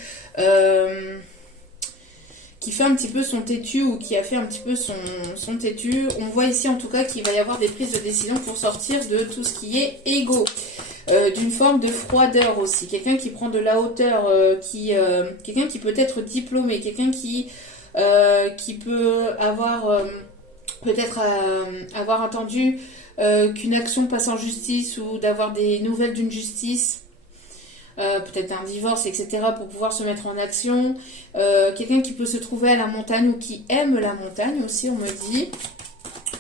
fait un petit peu son têtu ou qui a fait un petit peu son têtu. On voit ici en tout cas qu'il va y avoir des prises de décision pour sortir de tout ce qui est égo. D'une forme de froideur aussi. Quelqu'un qui prend de la hauteur, quelqu'un qui peut être diplômé, quelqu'un qui peut avoir peut-être avoir attendu qu'une action passe en justice ou d'avoir des nouvelles d'une justice. Peut-être un divorce, etc. pour pouvoir se mettre en action. Quelqu'un qui peut se trouver à la montagne ou qui aime la montagne aussi, on me dit.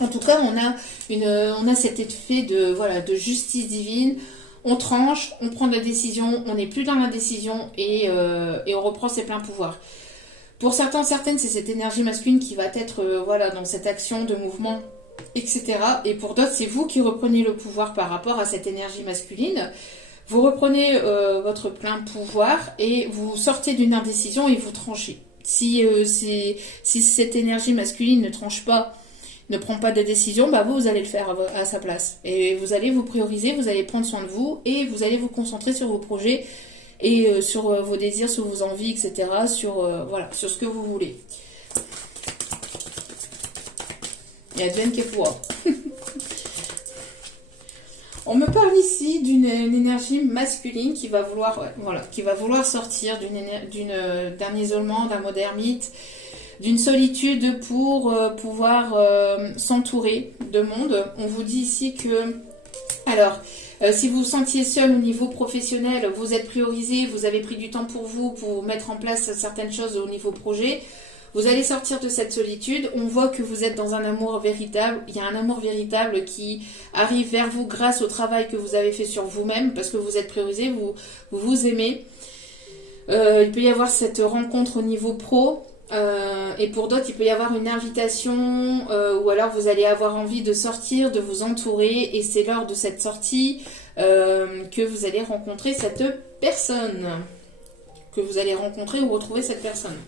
En tout cas, on a cet effet de justice divine. On tranche, on prend de la décision, on n'est plus dans la décision et on reprend ses pleins pouvoirs. Pour certaines, c'est cette énergie masculine qui va être dans cette action de mouvement, etc. Et pour d'autres, c'est vous qui reprenez le pouvoir par rapport à cette énergie masculine. Vous reprenez votre plein pouvoir et vous sortez d'une indécision et vous tranchez. Si cette énergie masculine ne tranche pas, ne prend pas de décision, vous allez le faire à sa place. Et vous allez vous prioriser, vous allez prendre soin de vous et vous allez vous concentrer sur vos projets et sur vos désirs, sur vos envies, etc. Sur ce que vous voulez. Il y a Jen qui est pour. On me parle ici d'une énergie masculine qui va vouloir sortir d'un isolement, d'un mode ermite, d'une solitude pour pouvoir s'entourer de monde. On vous dit ici que, si vous vous sentiez seul au niveau professionnel, vous êtes priorisé, vous avez pris du temps pour vous, pour mettre en place certaines choses au niveau projet, vous allez sortir de cette solitude. On voit que vous êtes dans un amour véritable. Il y a un amour véritable qui arrive vers vous grâce au travail que vous avez fait sur vous-même, parce que vous êtes priorisé, vous aimez. Il peut y avoir cette rencontre au niveau pro. Et pour d'autres, il peut y avoir une invitation ou alors vous allez avoir envie de sortir, de vous entourer. Et c'est lors de cette sortie que vous allez rencontrer cette personne. Que vous allez rencontrer ou retrouver cette personne.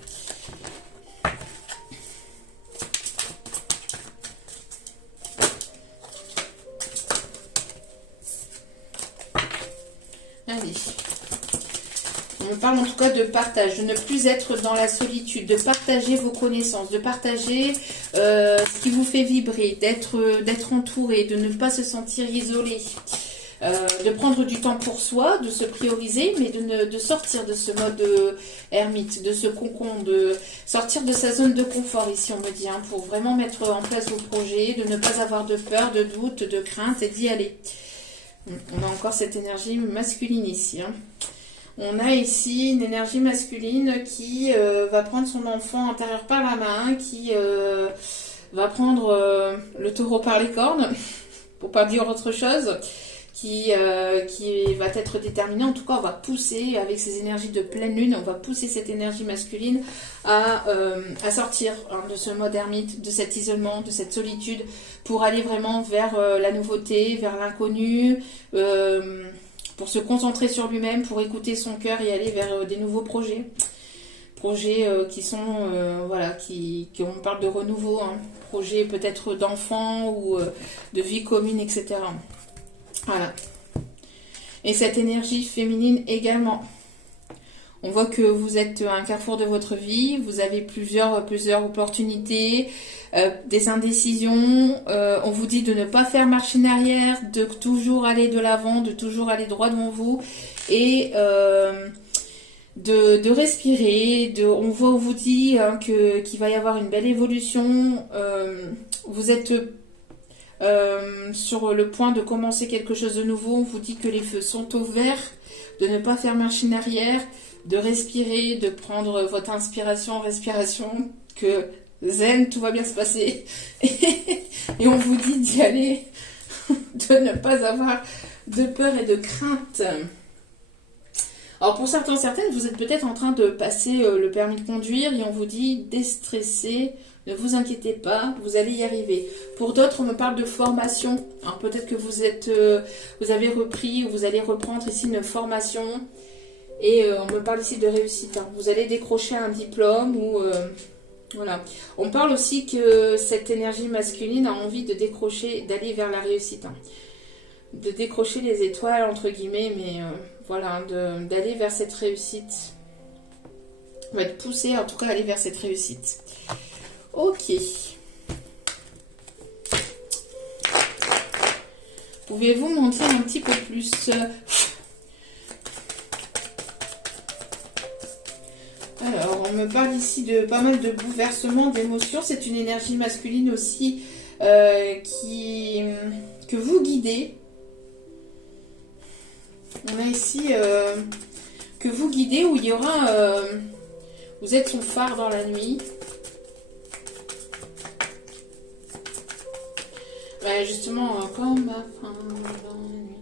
Allez. On me parle en tout cas de partage, de ne plus être dans la solitude, de partager vos connaissances, de partager ce qui vous fait vibrer, d'être entouré, de ne pas se sentir isolé, de prendre du temps pour soi, de se prioriser, mais de sortir de ce mode ermite, de ce cocon, de sortir de sa zone de confort ici on me dit, pour vraiment mettre en place vos projets, de ne pas avoir de peur, de doute, de crainte et d'y aller. On a encore cette énergie masculine ici. On a ici une énergie masculine qui va prendre son enfant intérieur par la main, qui va prendre le taureau par les cornes, pour pas dire autre chose, qui va être déterminé. En tout cas, on va pousser avec ces énergies de pleine lune, on va pousser cette énergie masculine à sortir de ce mode ermite, de cet isolement, de cette solitude, pour aller vraiment vers la nouveauté, vers l'inconnu, pour se concentrer sur lui-même, pour écouter son cœur et aller vers des nouveaux projets. Projets qui sont, on parle de renouveau, projets peut-être d'enfants ou de vie commune, etc. Voilà. Et cette énergie féminine également. On voit que vous êtes à un carrefour de votre vie, vous avez plusieurs opportunités, des indécisions. On vous dit de ne pas faire marche en arrière, de toujours aller de l'avant, de toujours aller droit devant vous et de respirer. On vous dit qu'il va y avoir une belle évolution. Vous êtes sur le point de commencer quelque chose de nouveau. On vous dit que les feux sont au vert, de ne pas faire marche en arrière, de respirer, de prendre votre respiration, que zen, tout va bien se passer. Et on vous dit d'y aller, de ne pas avoir de peur et de crainte. Alors pour certains, certaines, vous êtes peut-être en train de passer le permis de conduire et on vous dit déstressez, ne vous inquiétez pas, vous allez y arriver. Pour d'autres, on me parle de formation. Alors peut-être que vous avez repris ou vous allez reprendre ici une formation et on me parle ici de réussite. Hein. Vous allez décrocher un diplôme ou voilà. On parle aussi que cette énergie masculine a envie de décrocher, d'aller vers la réussite. Hein. De décrocher les étoiles entre guillemets, mais voilà, d'aller vers cette réussite. On va être poussé en tout cas à aller vers cette réussite. Ok. Pouvez-vous m'en dire un petit peu plus? Alors, on me parle ici de pas mal de bouleversements, d'émotions. C'est une énergie masculine aussi que vous guidez. On a ici que vous guidez où il y aura... vous êtes son phare dans la nuit. Ouais, justement, comme ma fin dans la nuit.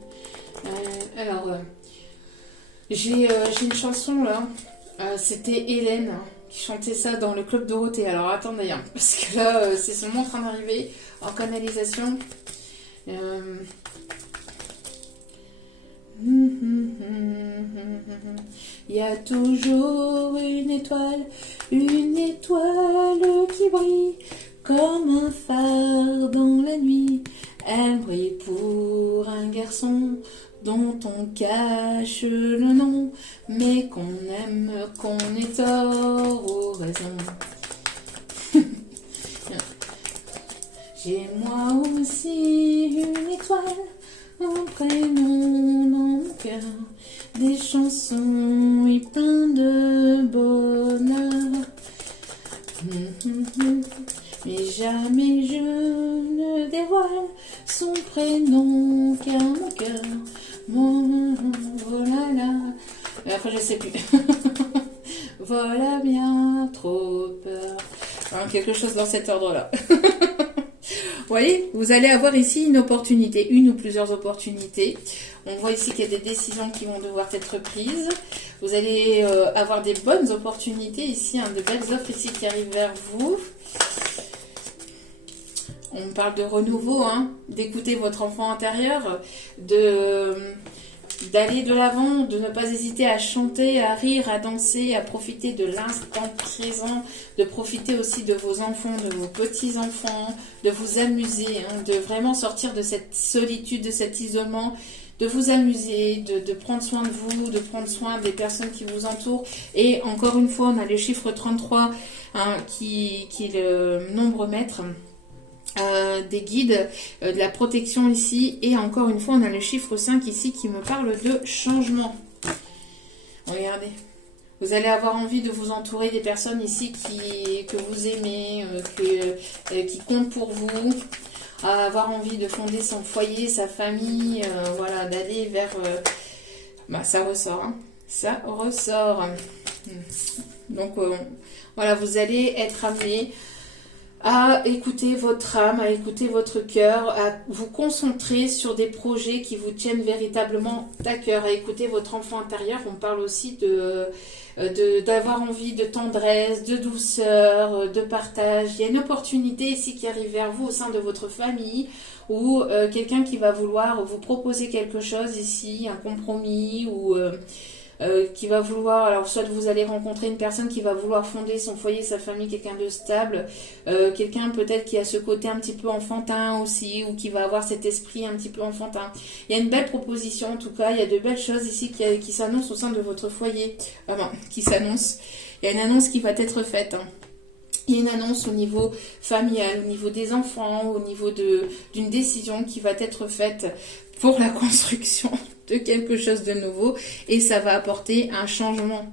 Alors, j'ai une chanson là. C'était Hélène qui chantait ça dans le Club Dorothée. Alors attendez, hein, parce que là, c'est seulement en train d'arriver en canalisation. Il y a toujours une étoile qui brille comme un phare dans la nuit. Elle brille pour un garçon dont on cache le nom, mais qu'on aime, qu'on ait tort ou raison. J'ai moi aussi une étoile, un prénom dans mon cœur, des chansons et plein de bonheur. Mais jamais je ne dévoile son prénom qu'à mon cœur. Voilà là. Et après je sais plus. Voilà bien trop peur. Hein, quelque chose dans cet ordre-là. Vous voyez, vous allez avoir ici une opportunité, une ou plusieurs opportunités. On voit ici qu'il y a des décisions qui vont devoir être prises. Vous allez avoir des bonnes opportunités ici, hein, de belles offres ici qui arrivent vers vous. On parle de renouveau, hein, d'écouter votre enfant intérieur, d'aller de l'avant, de ne pas hésiter à chanter, à rire, à danser, à profiter de l'instant présent, de profiter aussi de vos enfants, de vos petits-enfants, de vous amuser, hein, de vraiment sortir de cette solitude, de cet isolement, de vous amuser, de prendre soin de vous, de prendre soin des personnes qui vous entourent. Et encore une fois, on a le chiffre 33 hein, qui est le nombre maître. Des guides, de la protection ici, et encore une fois on a le chiffre 5 ici qui me parle de changement. Regardez, vous allez avoir envie de vous entourer des personnes ici que vous aimez, qui comptent pour vous, avoir envie de fonder son foyer, sa famille, voilà, d'aller vers... ça ressort, hein, ça ressort. Donc voilà, vous allez être amené à écouter votre âme, à écouter votre cœur, à vous concentrer sur des projets qui vous tiennent véritablement à cœur, à écouter votre enfant intérieur. On parle aussi d'avoir envie de tendresse, de douceur, de partage. Il y a une opportunité ici qui arrive vers vous au sein de votre famille ou quelqu'un qui va vouloir vous proposer quelque chose ici, un compromis ou... qui va vouloir, alors soit vous allez rencontrer une personne qui va vouloir fonder son foyer, sa famille, quelqu'un de stable, quelqu'un peut-être qui a ce côté un petit peu enfantin aussi, ou qui va avoir cet esprit un petit peu enfantin. Il y a une belle proposition en tout cas, il y a de belles choses ici qui s'annoncent au sein de votre foyer, qui s'annoncent. Il y a une annonce qui va être faite, hein. Il y a une annonce au niveau familial, au niveau des enfants, au niveau d'une décision qui va être faite pour la construction de quelque chose de nouveau et ça va apporter un changement.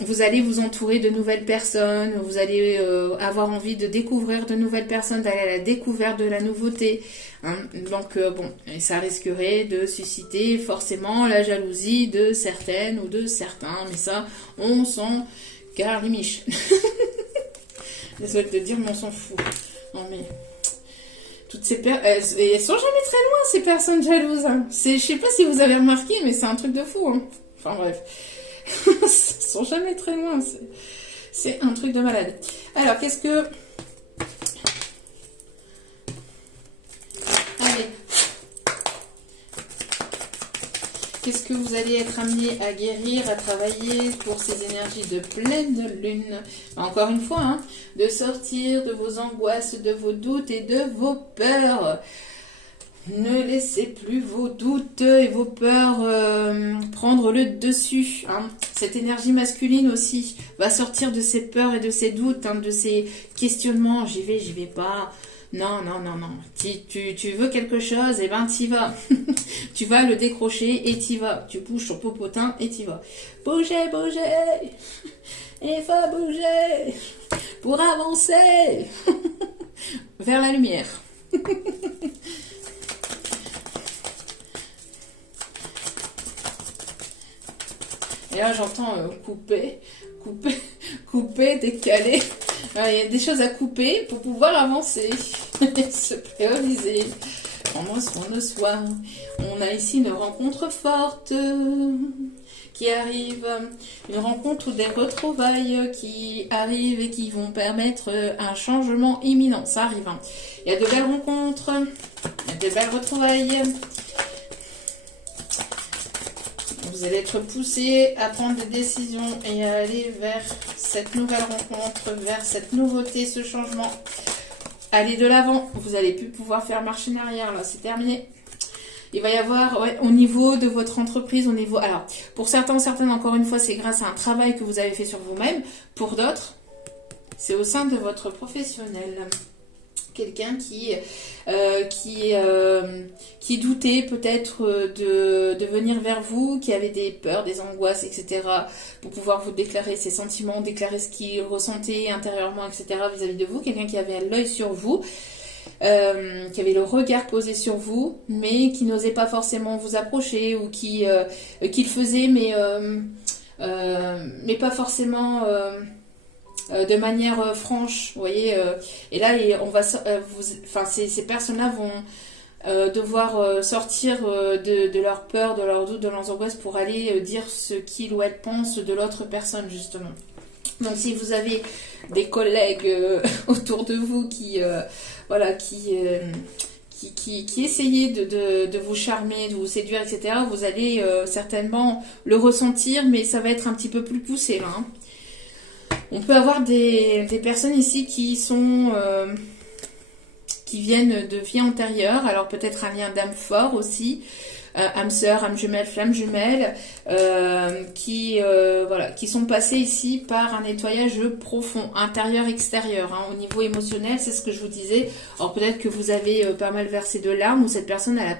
Vous allez vous entourer de nouvelles personnes, vous allez avoir envie de découvrir de nouvelles personnes, d'aller à la découverte de la nouveauté. Hein. Donc bon, et ça risquerait de susciter forcément la jalousie de certaines ou de certains, mais ça, on s'en carlimiche. Désolée de te dire, mais on s'en fout. Non mais... toutes ces elles sont jamais très loin, ces personnes jalouses. Hein. Je sais pas si vous avez remarqué, mais c'est un truc de fou. Hein. Enfin bref, ils sont jamais très loin, c'est un truc de malade. Alors, qu'est-ce que... Allez. Qu'est-ce que vous allez être amené à guérir, à travailler pour ces énergies de pleine lune? Encore une fois, hein, de sortir de vos angoisses, de vos doutes et de vos peurs. Ne laissez plus vos doutes et vos peurs prendre le dessus. Hein. Cette énergie masculine aussi va sortir de ses peurs et de ses doutes, hein, de ses questionnements. J'y vais pas. Non. Tu veux quelque chose, et ben t'y vas. Tu vas le décrocher et t'y vas. Tu bouges ton popotin et t'y vas. Bougez. Il faut bouger pour avancer vers la lumière. Et là, j'entends couper, décaler. Il y a des choses à couper pour pouvoir avancer. Se prioriser. Prendre soin de soi. On a ici une rencontre forte qui arrive. Une rencontre ou des retrouvailles qui arrivent et qui vont permettre un changement imminent. Ça arrive. Hein. Il y a de belles rencontres. Il y a de belles retrouvailles. Vous allez être poussé à prendre des décisions et à aller vers cette nouvelle rencontre, vers cette nouveauté, ce changement. Allez de l'avant. Vous n'allez plus pouvoir faire marche en arrière. Là, c'est terminé. Il va y avoir, au niveau de votre entreprise, alors, pour certains, certaines, encore une fois, c'est grâce à un travail que vous avez fait sur vous-même. Pour d'autres, c'est au sein de votre professionnel. Quelqu'un qui doutait peut-être de venir vers vous, qui avait des peurs, des angoisses, etc. pour pouvoir vous déclarer ses sentiments, déclarer ce qu'il ressentait intérieurement, etc. vis-à-vis de vous. Quelqu'un qui avait l'œil sur vous, qui avait le regard posé sur vous, mais qui n'osait pas forcément vous approcher, ou qui le faisait, mais pas forcément... de manière franche, vous voyez, et là on va, ces personnes-là vont devoir sortir de leur peur, de leur doute, de leurs angoisses pour aller dire ce qu'il ou elle pense de l'autre personne, justement. Donc si vous avez des collègues autour de vous qui essayaient de vous charmer, de vous séduire, etc., vous allez certainement le ressentir, mais ça va être un petit peu plus poussé là. Hein. On peut avoir des personnes ici qui viennent de vie antérieure, alors peut-être un lien d'âme fort aussi, âme sœur, âme jumelle, flamme jumelle, qui sont passés ici par un nettoyage profond, intérieur-extérieur, hein, au niveau émotionnel, c'est ce que je vous disais. Alors peut-être que vous avez pas mal versé de larmes, ou cette personne elle a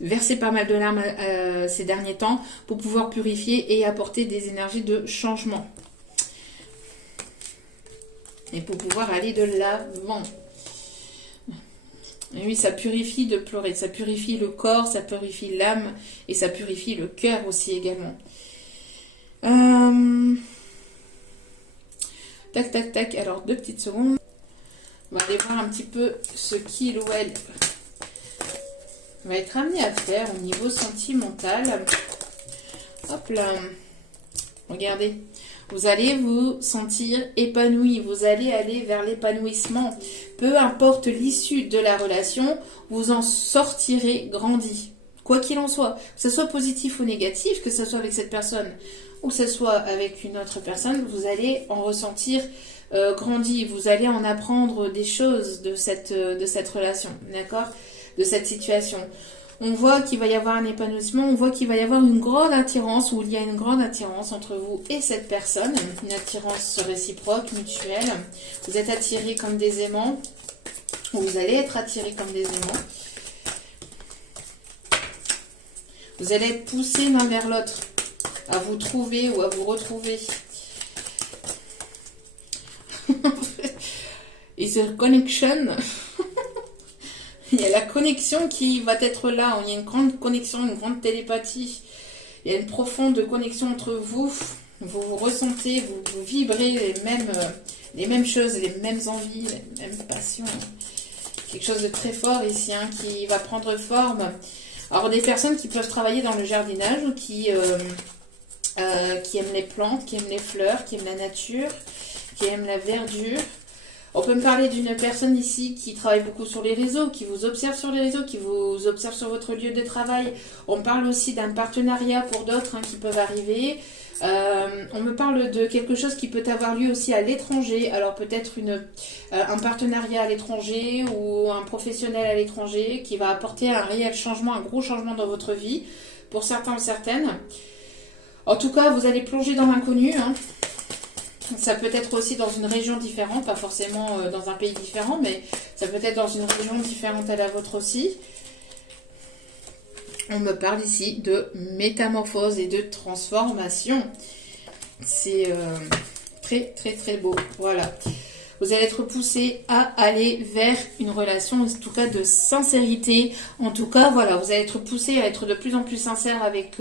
versé pas mal de larmes ces derniers temps pour pouvoir purifier et apporter des énergies de changement. Et pour pouvoir aller de l'avant. Et oui, ça purifie de pleurer. Ça purifie le corps, ça purifie l'âme. Et ça purifie le cœur aussi également. Tac. Alors, 2 petites secondes. On va aller voir un petit peu ce qu'il ou elle va être amené à faire au niveau sentimental. Hop là. Regardez. Vous allez vous sentir épanoui, vous allez aller vers l'épanouissement. Peu importe l'issue de la relation, vous en sortirez grandi. Quoi qu'il en soit, que ce soit positif ou négatif, que ce soit avec cette personne ou que ce soit avec une autre personne, vous allez en ressentir grandi. Vous allez en apprendre des choses de cette relation, d'accord ? De cette situation. On voit qu'il va y avoir un épanouissement, on voit qu'il va y avoir une grande attirance, ou il y a une grande attirance entre vous et cette personne, une attirance réciproque, mutuelle. Vous êtes attirés comme des aimants, ou vous allez être attirés comme des aimants. Vous allez être poussés l'un vers l'autre, à vous trouver ou à vous retrouver. It's a connection. Il y a la connexion qui va être là. Il y a une grande connexion, une grande télépathie. Il y a une profonde connexion entre vous. Vous vous ressentez, vous vibrez les mêmes choses, les mêmes envies, les mêmes passions. Quelque chose de très fort ici, hein, qui va prendre forme. Alors, des personnes qui peuvent travailler dans le jardinage ou qui qui aime les plantes, qui aime les fleurs, qui aime la nature, qui aime la verdure. On peut me parler d'une personne ici qui travaille beaucoup sur les réseaux, qui vous observe sur les réseaux, qui vous observe sur votre lieu de travail. On parle aussi d'un partenariat pour d'autres qui peuvent arriver. On me parle de quelque chose qui peut avoir lieu aussi à l'étranger. Alors peut-être un partenariat à l'étranger ou un professionnel à l'étranger qui va apporter un réel changement, un gros changement dans votre vie pour certains ou certaines. En tout cas, vous allez plonger dans l'inconnu. Ça peut être aussi dans une région différente, pas forcément dans un pays différent, mais ça peut être dans une région différente à la vôtre aussi. On me parle ici de métamorphose et de transformation. C'est très très très beau. Voilà. Vous allez être poussé à aller vers une relation, en tout cas de sincérité. En tout cas, voilà, vous allez être poussé à être de plus en plus sincère avec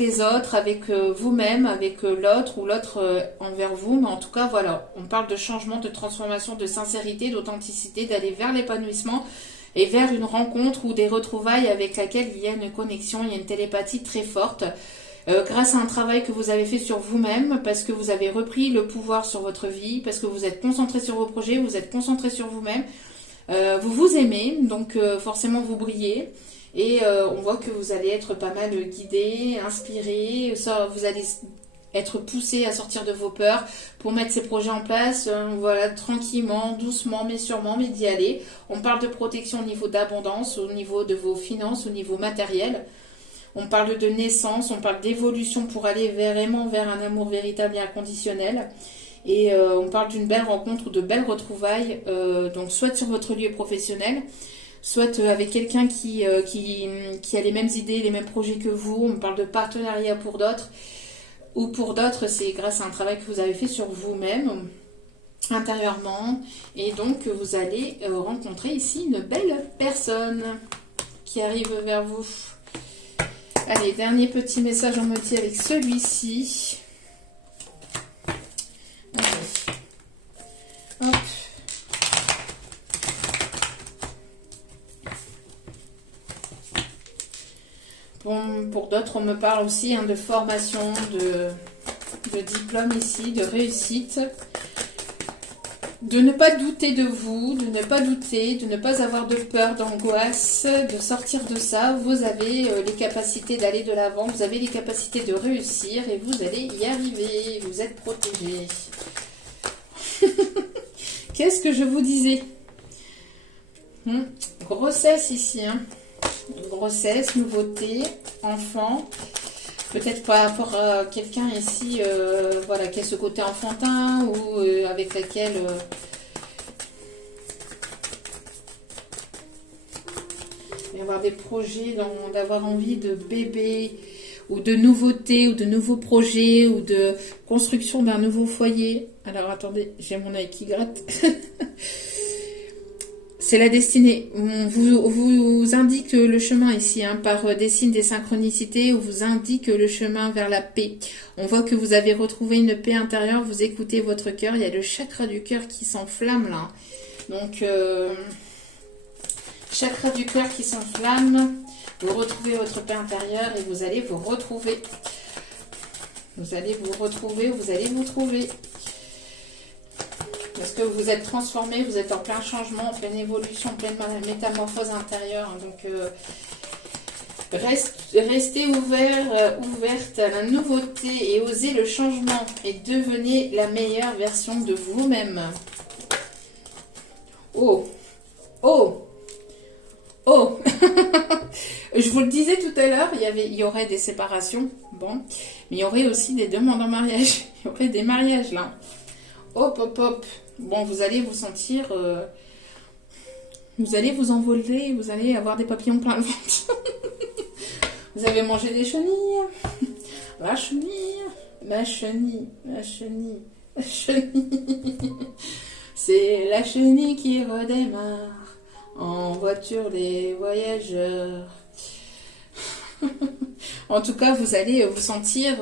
les autres, avec vous-même, avec l'autre ou l'autre envers vous. Mais en tout cas, voilà, on parle de changement, de transformation, de sincérité, d'authenticité, d'aller vers l'épanouissement et vers une rencontre ou des retrouvailles avec laquelle il y a une connexion, il y a une télépathie très forte. Grâce à un travail que vous avez fait sur vous-même, parce que vous avez repris le pouvoir sur votre vie, parce que vous êtes concentré sur vos projets, vous êtes concentré sur vous-même. Vous vous aimez, donc forcément vous brillez. Et on voit que vous allez être pas mal guidé, inspiré, vous allez être poussé à sortir de vos peurs pour mettre ces projets en place, voilà, tranquillement, doucement, mais sûrement, mais d'y aller. On parle de protection au niveau d'abondance, au niveau de vos finances, au niveau matériel. On parle de naissance, on parle d'évolution pour aller vraiment vers un amour véritable et inconditionnel. Et on parle d'une belle rencontre ou de belles retrouvailles, donc soit sur votre lieu professionnel, soit avec quelqu'un qui a les mêmes idées, les mêmes projets que vous. On parle de partenariat pour d'autres. Ou pour d'autres, c'est grâce à un travail que vous avez fait sur vous-même, intérieurement. Et donc, vous allez rencontrer ici une belle personne qui arrive vers vous. Allez, dernier petit message en moitié avec celui-ci. Allez. Hop. Pour d'autres, on me parle aussi de formation, de diplôme ici, de réussite. De ne pas douter de vous, de ne pas douter, de ne pas avoir de peur, d'angoisse, de sortir de ça. Vous avez les capacités d'aller de l'avant, vous avez les capacités de réussir et vous allez y arriver. Vous êtes protégé. Qu'est-ce que je vous disais? Grossesse ici. Grossesse, nouveauté, enfant. Peut-être par rapport à quelqu'un ici voilà, qui a ce côté enfantin ou avec laquelle il va y avoir des projets, d'avoir envie de bébé ou de nouveautés ou de nouveaux projets ou de construction d'un nouveau foyer. Alors attendez, j'ai mon œil qui gratte. C'est la destinée. On vous indique le chemin ici, par des signes, des synchronicités, on vous indique le chemin vers la paix. On voit que vous avez retrouvé une paix intérieure, vous écoutez votre cœur, il y a le chakra du cœur qui s'enflamme là. Donc, chakra du cœur qui s'enflamme, vous retrouvez votre paix intérieure et vous allez vous retrouver. Vous allez vous retrouver, vous allez vous trouver. Parce que vous êtes transformé, vous êtes en plein changement, en pleine évolution, en pleine métamorphose intérieure. Donc, restez ouverte à la nouveauté et osez le changement. Et devenez la meilleure version de vous-même. Oh! Oh! Oh! Je vous le disais tout à l'heure, il y aurait des séparations. Bon. Mais il y aurait aussi des demandes en mariage. Il y aurait des mariages là. Hop, hop, hop. Bon, vous allez vous sentir... vous allez vous envoler, vous allez avoir des papillons plein le ventre. Vous avez mangé des chenilles. La chenille, la chenille, la chenille, la chenille. C'est la chenille qui redémarre. En voiture, les voyageurs. En tout cas, vous allez vous sentir...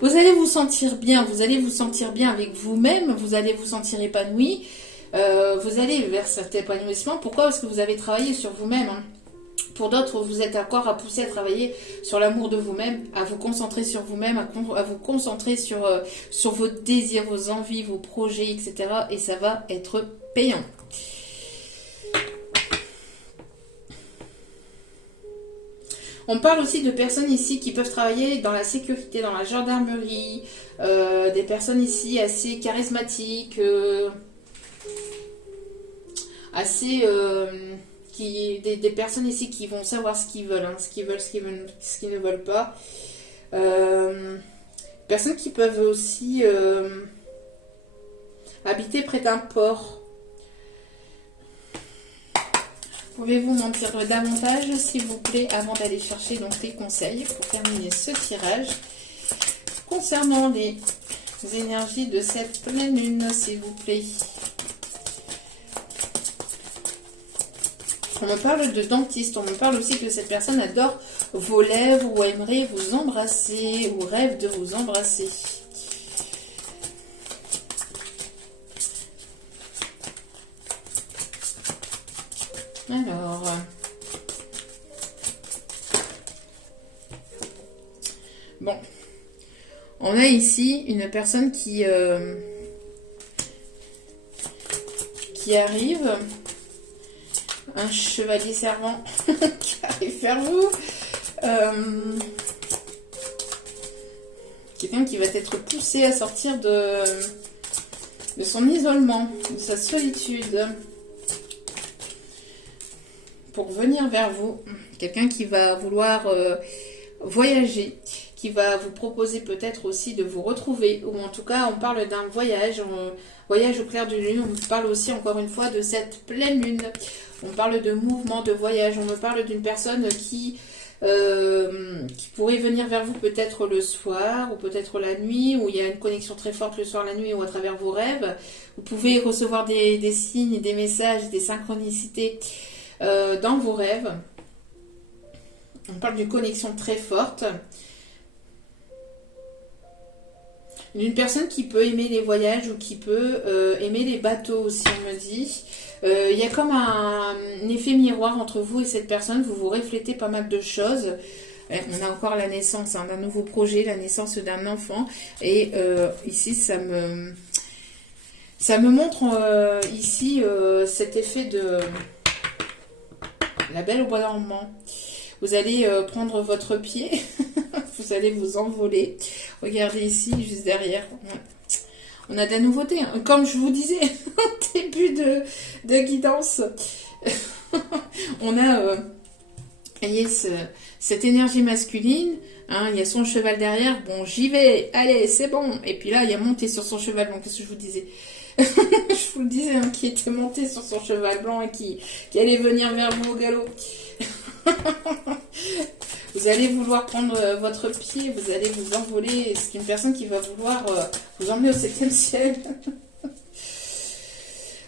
vous allez vous sentir bien, vous allez vous sentir bien avec vous-même, vous allez vous sentir épanoui, vous allez vers cet épanouissement. Pourquoi? Parce que vous avez travaillé sur vous-même. Pour d'autres, vous êtes encore à pousser à travailler sur l'amour de vous-même, à vous concentrer sur vous-même, à vous concentrer sur vos désirs, vos envies, vos projets, etc. Et ça va être payant. On parle aussi de personnes ici qui peuvent travailler dans la sécurité, dans la gendarmerie, des personnes ici assez charismatiques, des personnes ici qui vont savoir ce qu'ils veulent, hein, ce qu'ils ne veulent pas. Personnes qui peuvent aussi habiter près d'un port. Pouvez-vous m'en dire davantage, s'il vous plaît, avant d'aller chercher donc les conseils pour terminer ce tirage concernant les énergies de cette pleine lune, s'il vous plaît. On me parle de dentiste, on me parle aussi que cette personne adore vos lèvres ou aimerait vous embrasser ou rêve de vous embrasser. Alors, bon, on a ici une personne qui arrive, un chevalier servant qui arrive vers vous, quelqu'un qui va être poussé à sortir de son isolement, de sa solitude, pour venir vers vous. Quelqu'un qui va vouloir voyager, qui va vous proposer peut-être aussi de vous retrouver, ou en tout cas on parle d'un voyage, voyage au clair de lune. On parle aussi encore une fois de cette pleine lune, on parle de mouvement, de voyage, on me parle d'une personne qui pourrait venir vers vous peut-être le soir ou peut-être la nuit, où il y a une connexion très forte le soir, la nuit ou à travers vos rêves. Vous pouvez recevoir des signes, des messages, des synchronicités dans vos rêves. On parle d'une connexion très forte. D'une personne qui peut aimer les voyages ou qui peut aimer les bateaux aussi, on me dit. Il y a comme un effet miroir entre vous et cette personne. Vous vous reflétez pas mal de choses. On a encore la naissance d'un nouveau projet, la naissance d'un enfant. Et ici, ça me montre ici cet effet de la Belle au bois dormant. Vous allez prendre votre pied, vous allez vous envoler. Regardez ici, juste derrière. On a de la nouveauté. Comme je vous disais au début de guidance, on a voyez, cette énergie masculine. Hein, il y a son cheval derrière. Bon, j'y vais. Allez, c'est bon. Et puis là, il y a monté sur son cheval blanc. Qu'est-ce que je vous disais? Je vous le disais, hein, qui était monté sur son cheval blanc et qui allait venir vers vous au galop. Vous allez vouloir prendre votre pied, vous allez vous envoler. C'est une personne qui va vouloir vous emmener au 7e ciel.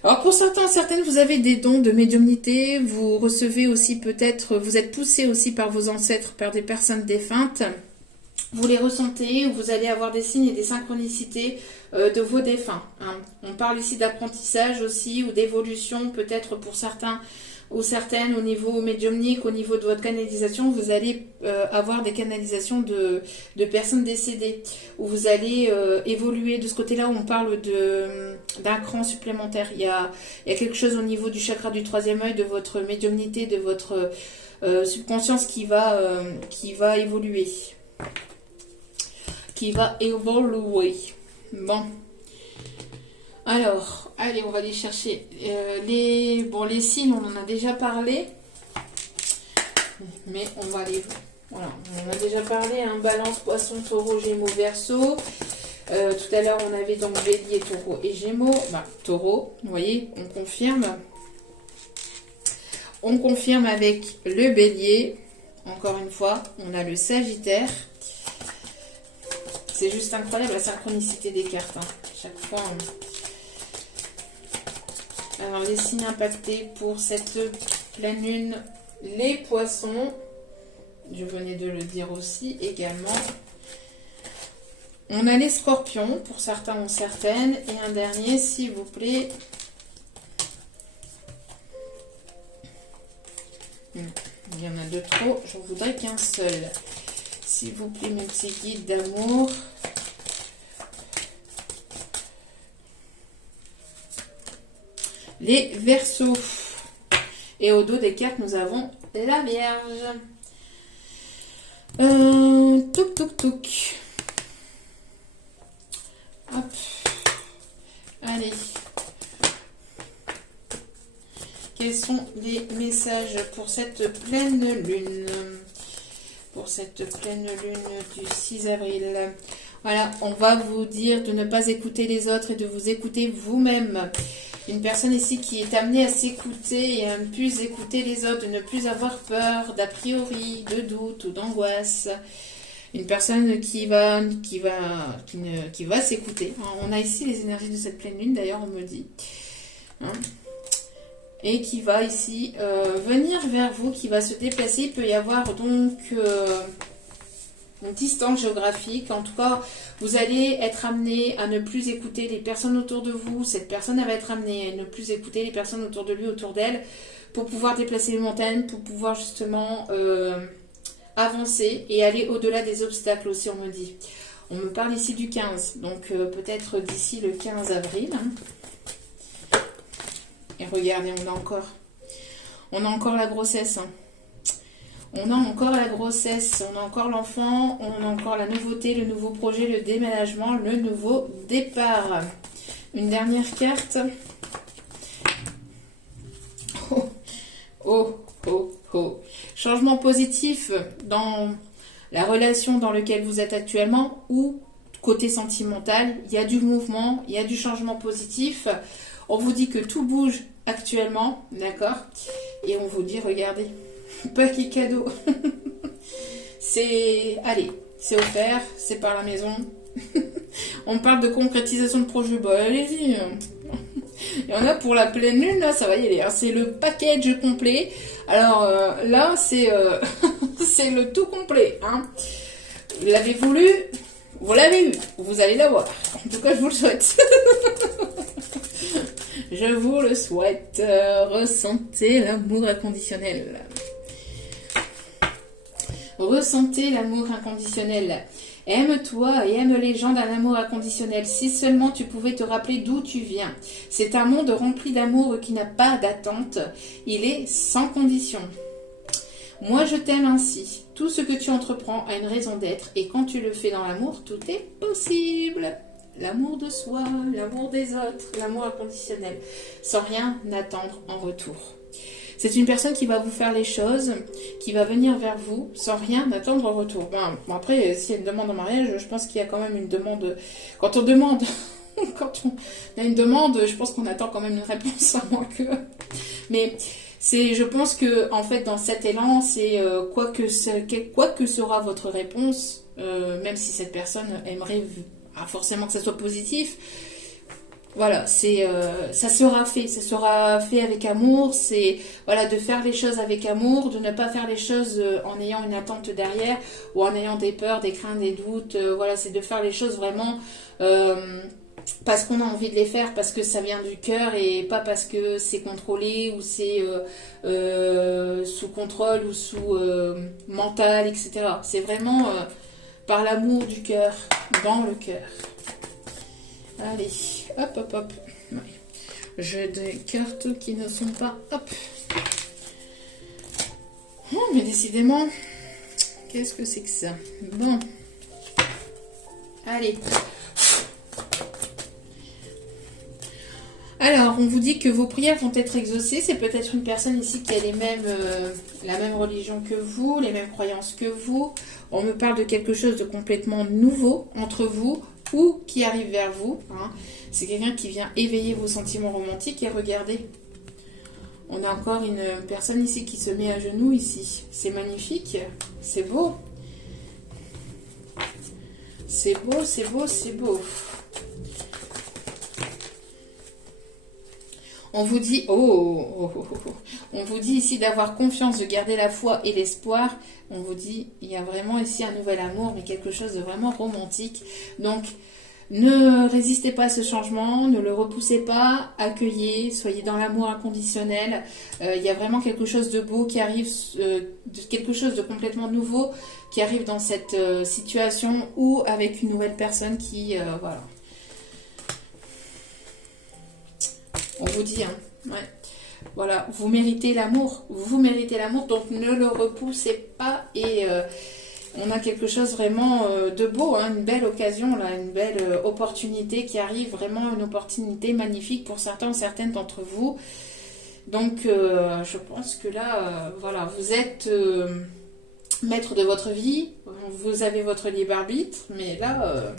Alors pour certaines, vous avez des dons de médiumnité. Vous recevez aussi peut-être, vous êtes poussé aussi par vos ancêtres, par des personnes défuntes. Vous les ressentez, ou vous allez avoir des signes et des synchronicités de vos défunts. Hein. On parle ici d'apprentissage aussi, ou d'évolution peut-être pour certains ou certaines au niveau médiumnique, au niveau de votre canalisation. Vous allez avoir des canalisations de personnes décédées, où vous allez évoluer de ce côté-là, où on parle d'un cran supplémentaire. Il y a quelque chose au niveau du chakra du 3e œil, de votre médiumnité, de votre subconscience qui va évoluer. Qui va évoluer. Bon. Alors, allez, on va aller chercher les signes, on en a déjà parlé. Mais on va aller... Voilà, on en a déjà parlé, hein, Balance, Poisson, Taureau, Gémeaux, Verseau. Tout à l'heure, on avait donc Bélier, Taureau et Gémeaux. Bah, Taureau, vous voyez, on confirme. On confirme avec le Bélier. Encore une fois, on a le Sagittaire. C'est juste incroyable la synchronicité des cartes. Hein. Chaque fois... Alors, les signes impactés pour cette pleine lune, les poissons. Je venais de le dire aussi également. On a les scorpions, pour certains ou certaines. Et un dernier, s'il vous plaît. il y en a de trop, j'en voudrais qu'un seul. S'il vous plaît, mes petits guides d'amour. Les Verseaux. Et au dos des cartes, nous avons la Vierge. Touc, touc, touc. Hop. Allez. Quels sont les messages pour cette pleine lune? Pour cette pleine lune du 6 avril. Voilà, on va vous dire de ne pas écouter les autres et de vous écouter vous-même. Une personne ici qui est amenée à s'écouter et à ne plus écouter les autres, de ne plus avoir peur, d'a priori, de doute ou d'angoisse. Une personne qui va s'écouter. On a ici les énergies de cette pleine lune, d'ailleurs, on me dit. Hein, et qui va ici venir vers vous, qui va se déplacer. Il peut y avoir donc une distance géographique. En tout cas, vous allez être amené à ne plus écouter les personnes autour de vous. Cette personne elle va être amenée à ne plus écouter les personnes autour de lui, autour d'elle, pour pouvoir déplacer les montagnes, pour pouvoir justement avancer et aller au-delà des obstacles aussi, on me dit. On me parle ici du 15, donc peut-être d'ici le 15 avril. Et regardez, on a encore la grossesse. On a encore la grossesse, on a encore l'enfant, on a encore la nouveauté, le nouveau projet, le déménagement, le nouveau départ. Une dernière carte. Oh, oh, oh, oh. Changement positif dans la relation dans laquelle vous êtes actuellement ou côté sentimental. Il y a du mouvement, il y a du changement positif. On vous dit que tout bouge actuellement, d'accord? Et on vous dit, regardez, paquet cadeau. Allez, c'est offert, c'est par la maison. On parle de concrétisation de projet. Bah, allez-y. Il y en a pour la pleine lune, là, ça va y aller. Hein. C'est le package complet. Alors là, c'est c'est le tout complet. Hein. Vous l'avez voulu, vous l'avez eu. Vous allez l'avoir. En tout cas, je vous le souhaite. Je vous le souhaite. Ressentez l'amour inconditionnel. Ressentez l'amour inconditionnel. Aime-toi et aime les gens d'un amour inconditionnel. Si seulement tu pouvais te rappeler d'où tu viens. C'est un monde rempli d'amour qui n'a pas d'attente. Il est sans condition. Moi, je t'aime ainsi. Tout ce que tu entreprends a une raison d'être. Et quand tu le fais dans l'amour, tout est possible. L'amour de soi, l'amour des autres, l'amour inconditionnel. Sans rien attendre en retour. C'est une personne qui va vous faire les choses, qui va venir vers vous sans rien attendre en retour. Bon, après, s'il y a une demande en mariage, je pense qu'il y a quand même une demande. Quand on demande, quand on a une demande, je pense qu'on attend quand même une réponse, à moins que. Mais je pense que en fait, dans cet élan, c'est quoi que sera votre réponse, même si cette personne aimerait forcément que ça soit positif. Voilà, ça sera fait avec amour, c'est voilà de faire les choses avec amour, de ne pas faire les choses en ayant une attente derrière ou en ayant des peurs, des craintes, des doutes. Voilà, c'est de faire les choses vraiment parce qu'on a envie de les faire, parce que ça vient du cœur et pas parce que c'est contrôlé ou c'est sous contrôle ou sous mental, etc. C'est vraiment par l'amour du cœur, dans le cœur. Allez, hop, hop, hop. Ouais. J'ai des cartes qui ne sont pas... Hop. Oh, mais décidément, qu'est-ce que c'est que ça? Bon. Allez. Alors, on vous dit que vos prières vont être exaucées. C'est peut-être une personne ici qui a la même religion que vous, les mêmes croyances que vous. On me parle de quelque chose de complètement nouveau entre vous ou qui arrive vers vous. Hein. C'est quelqu'un qui vient éveiller vos sentiments romantiques. Et regardez, on a encore une personne ici qui se met à genoux ici. C'est magnifique, c'est beau. C'est beau, c'est beau, c'est beau. On vous dit, on vous dit ici d'avoir confiance, de garder la foi et l'espoir. On vous dit, il y a vraiment ici un nouvel amour, mais quelque chose de vraiment romantique. Donc, Ne résistez pas à ce changement, ne le repoussez pas, accueillez, soyez dans l'amour inconditionnel. Il y a vraiment quelque chose de beau qui arrive, quelque chose de complètement nouveau qui arrive dans cette situation ou avec une nouvelle personne qui, voilà. On vous dit, hein, ouais. Voilà, vous méritez l'amour, donc ne le repoussez pas et on a quelque chose vraiment de beau, hein, une belle occasion, là, une belle opportunité qui arrive, vraiment une opportunité magnifique pour certains, certaines d'entre vous. Donc je pense que là, voilà, vous êtes maître de votre vie, vous avez votre libre arbitre, mais là,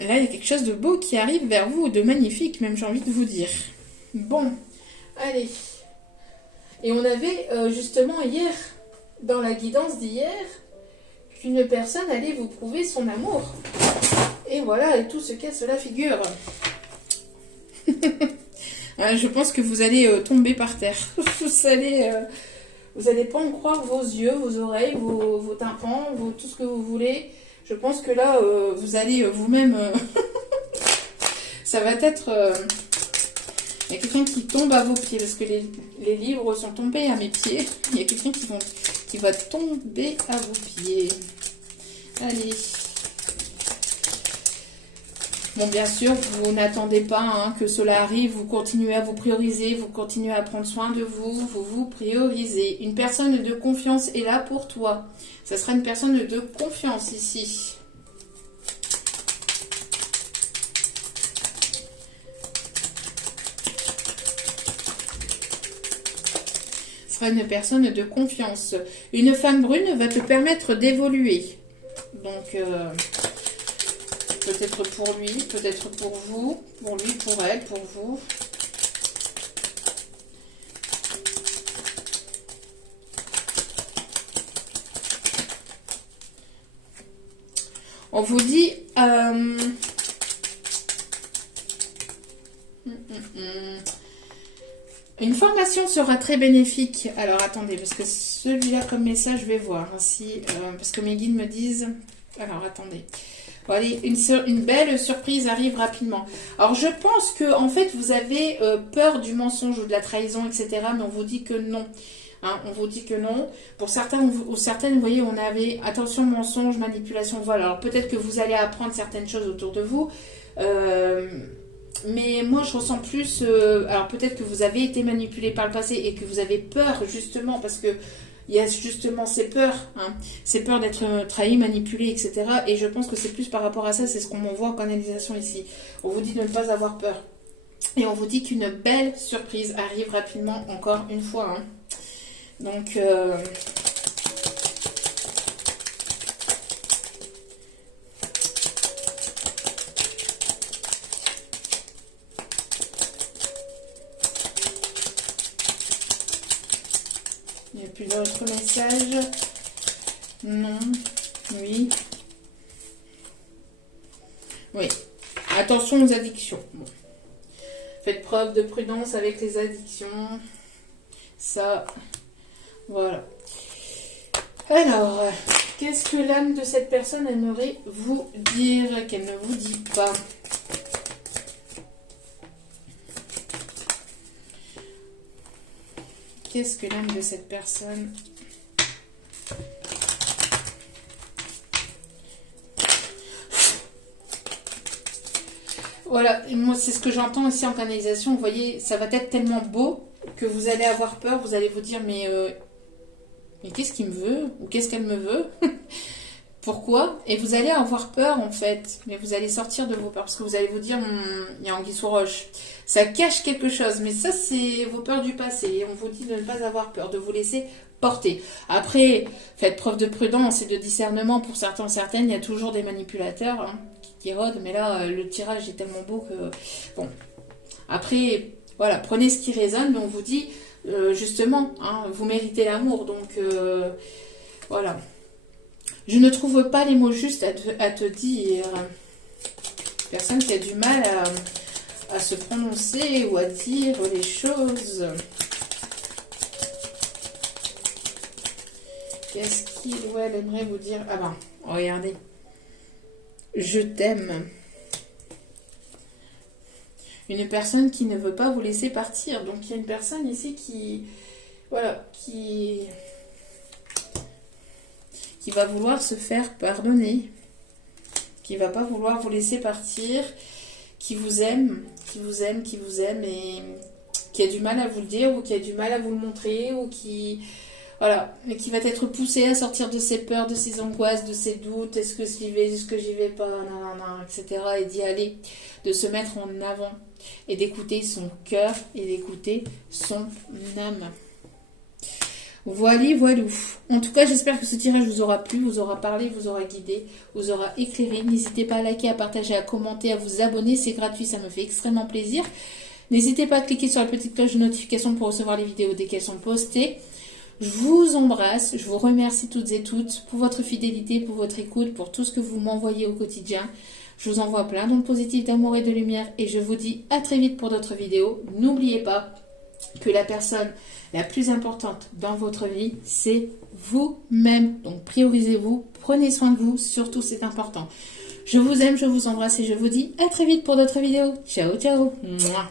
il y a quelque chose de beau qui arrive vers vous, de magnifique même, j'ai envie de vous dire. Bon, allez. Et on avait justement hier, dans la guidance d'hier, qu'une personne allait vous prouver son amour. Et voilà, et tout se casse la figure. Je pense que vous allez tomber par terre. Vous allez pas en croire vos yeux, vos oreilles, vos tympans, tout ce que vous voulez. Je pense que là, vous allez vous-même... ça va être... Il y a quelqu'un qui tombe à vos pieds, parce que les livres sont tombés à mes pieds. Il y a quelqu'un qui va tomber à vos pieds. Allez. Bon, bien sûr, vous n'attendez pas hein, que cela arrive. Vous continuez à vous prioriser, vous continuez à prendre soin de vous, vous vous priorisez. Une personne de confiance est là pour toi. Ça sera une personne de confiance ici. Sera une personne de confiance. Une femme brune va te permettre d'évoluer. Donc, peut-être pour lui, peut-être pour vous, pour lui, pour elle, pour vous. On vous dit... Une formation sera très bénéfique. Alors, attendez, parce que celui-là, comme message, je vais voir. Si, parce que mes guides me disent... Alors, attendez. Bon, allez, une belle surprise arrive rapidement. Alors, je pense que, en fait, vous avez peur du mensonge ou de la trahison, etc. Mais on vous dit que non. Hein, on vous dit que non. Pour certains ou certaines, vous voyez, on avait attention, mensonge, manipulation. Voilà. Alors, peut-être que vous allez apprendre certaines choses autour de vous. Mais moi, je ressens plus... alors, peut-être que vous avez été manipulé par le passé et que vous avez peur, justement, parce que il y a justement ces peurs, hein, ces peurs d'être trahi, manipulé, etc. Et je pense que c'est plus par rapport à ça, c'est ce qu'on voit en canalisation ici. On vous dit de ne pas avoir peur. Et on vous dit qu'une belle surprise arrive rapidement, encore une fois. Hein. Donc... il n'y a plus d'autres messages. Non. Oui. Oui. Attention aux addictions. Bon. Faites preuve de prudence avec les addictions. Ça, voilà. Alors, qu'est-ce que l'âme de cette personne aimerait vous dire qu'elle ne vous dit pas ? Qu'est-ce que l'âme de cette personne... Voilà, moi c'est ce que j'entends ici en canalisation. Vous voyez, ça va être tellement beau que vous allez avoir peur. Vous allez vous dire, mais qu'est-ce qu'il me veut ? Ou qu'est-ce qu'elle me veut ? Pourquoi ? Et vous allez avoir peur en fait. Mais vous allez sortir de vos peurs. Parce que vous allez vous dire, il y a anguille sous roche. Ça cache quelque chose. Mais ça, c'est vos peurs du passé. Et on vous dit de ne pas avoir peur, de vous laisser porter. Après, faites preuve de prudence et de discernement. Pour certains, certaines, il y a toujours des manipulateurs hein, qui rôdent. Mais là, le tirage est tellement beau que... Bon. Après, voilà, prenez ce qui résonne. Mais on vous dit, justement, hein, vous méritez l'amour. Donc, voilà. Je ne trouve pas les mots justes à te dire. Personne qui a du mal à se prononcer ou à dire les choses. Qu'est-ce qu'il ou elle aimerait vous dire? Ah ben, regardez. je t'aime. Une personne qui ne veut pas vous laisser partir. Donc il y a une personne ici qui, voilà, qui va vouloir se faire pardonner, qui va pas vouloir vous laisser partir, qui vous aime et qui a du mal à vous le dire ou qui a du mal à vous le montrer ou qui, voilà, mais qui va être poussé à sortir de ses peurs, de ses angoisses, de ses doutes, est-ce que j'y vais, est-ce que j'y vais pas, etc. et d'y aller, de se mettre en avant et d'écouter son cœur et d'écouter son âme. Voilou. En tout cas, j'espère que ce tirage vous aura plu, vous aura parlé, vous aura guidé, vous aura éclairé. N'hésitez pas à liker, à partager, à commenter, à vous abonner. C'est gratuit, ça me fait extrêmement plaisir. N'hésitez pas à cliquer sur la petite cloche de notification pour recevoir les vidéos dès qu'elles sont postées. Je vous embrasse, je vous remercie toutes et toutes pour votre fidélité, pour votre écoute, pour tout ce que vous m'envoyez au quotidien. Je vous envoie plein d'ondes positives, d'amour et de lumière et je vous dis à très vite pour d'autres vidéos. N'oubliez pas que la personne la plus importante dans votre vie, c'est vous-même. Donc priorisez-vous, prenez soin de vous, surtout c'est important. Je vous aime, je vous embrasse et je vous dis à très vite pour d'autres vidéos. Ciao, ciao. Mouah.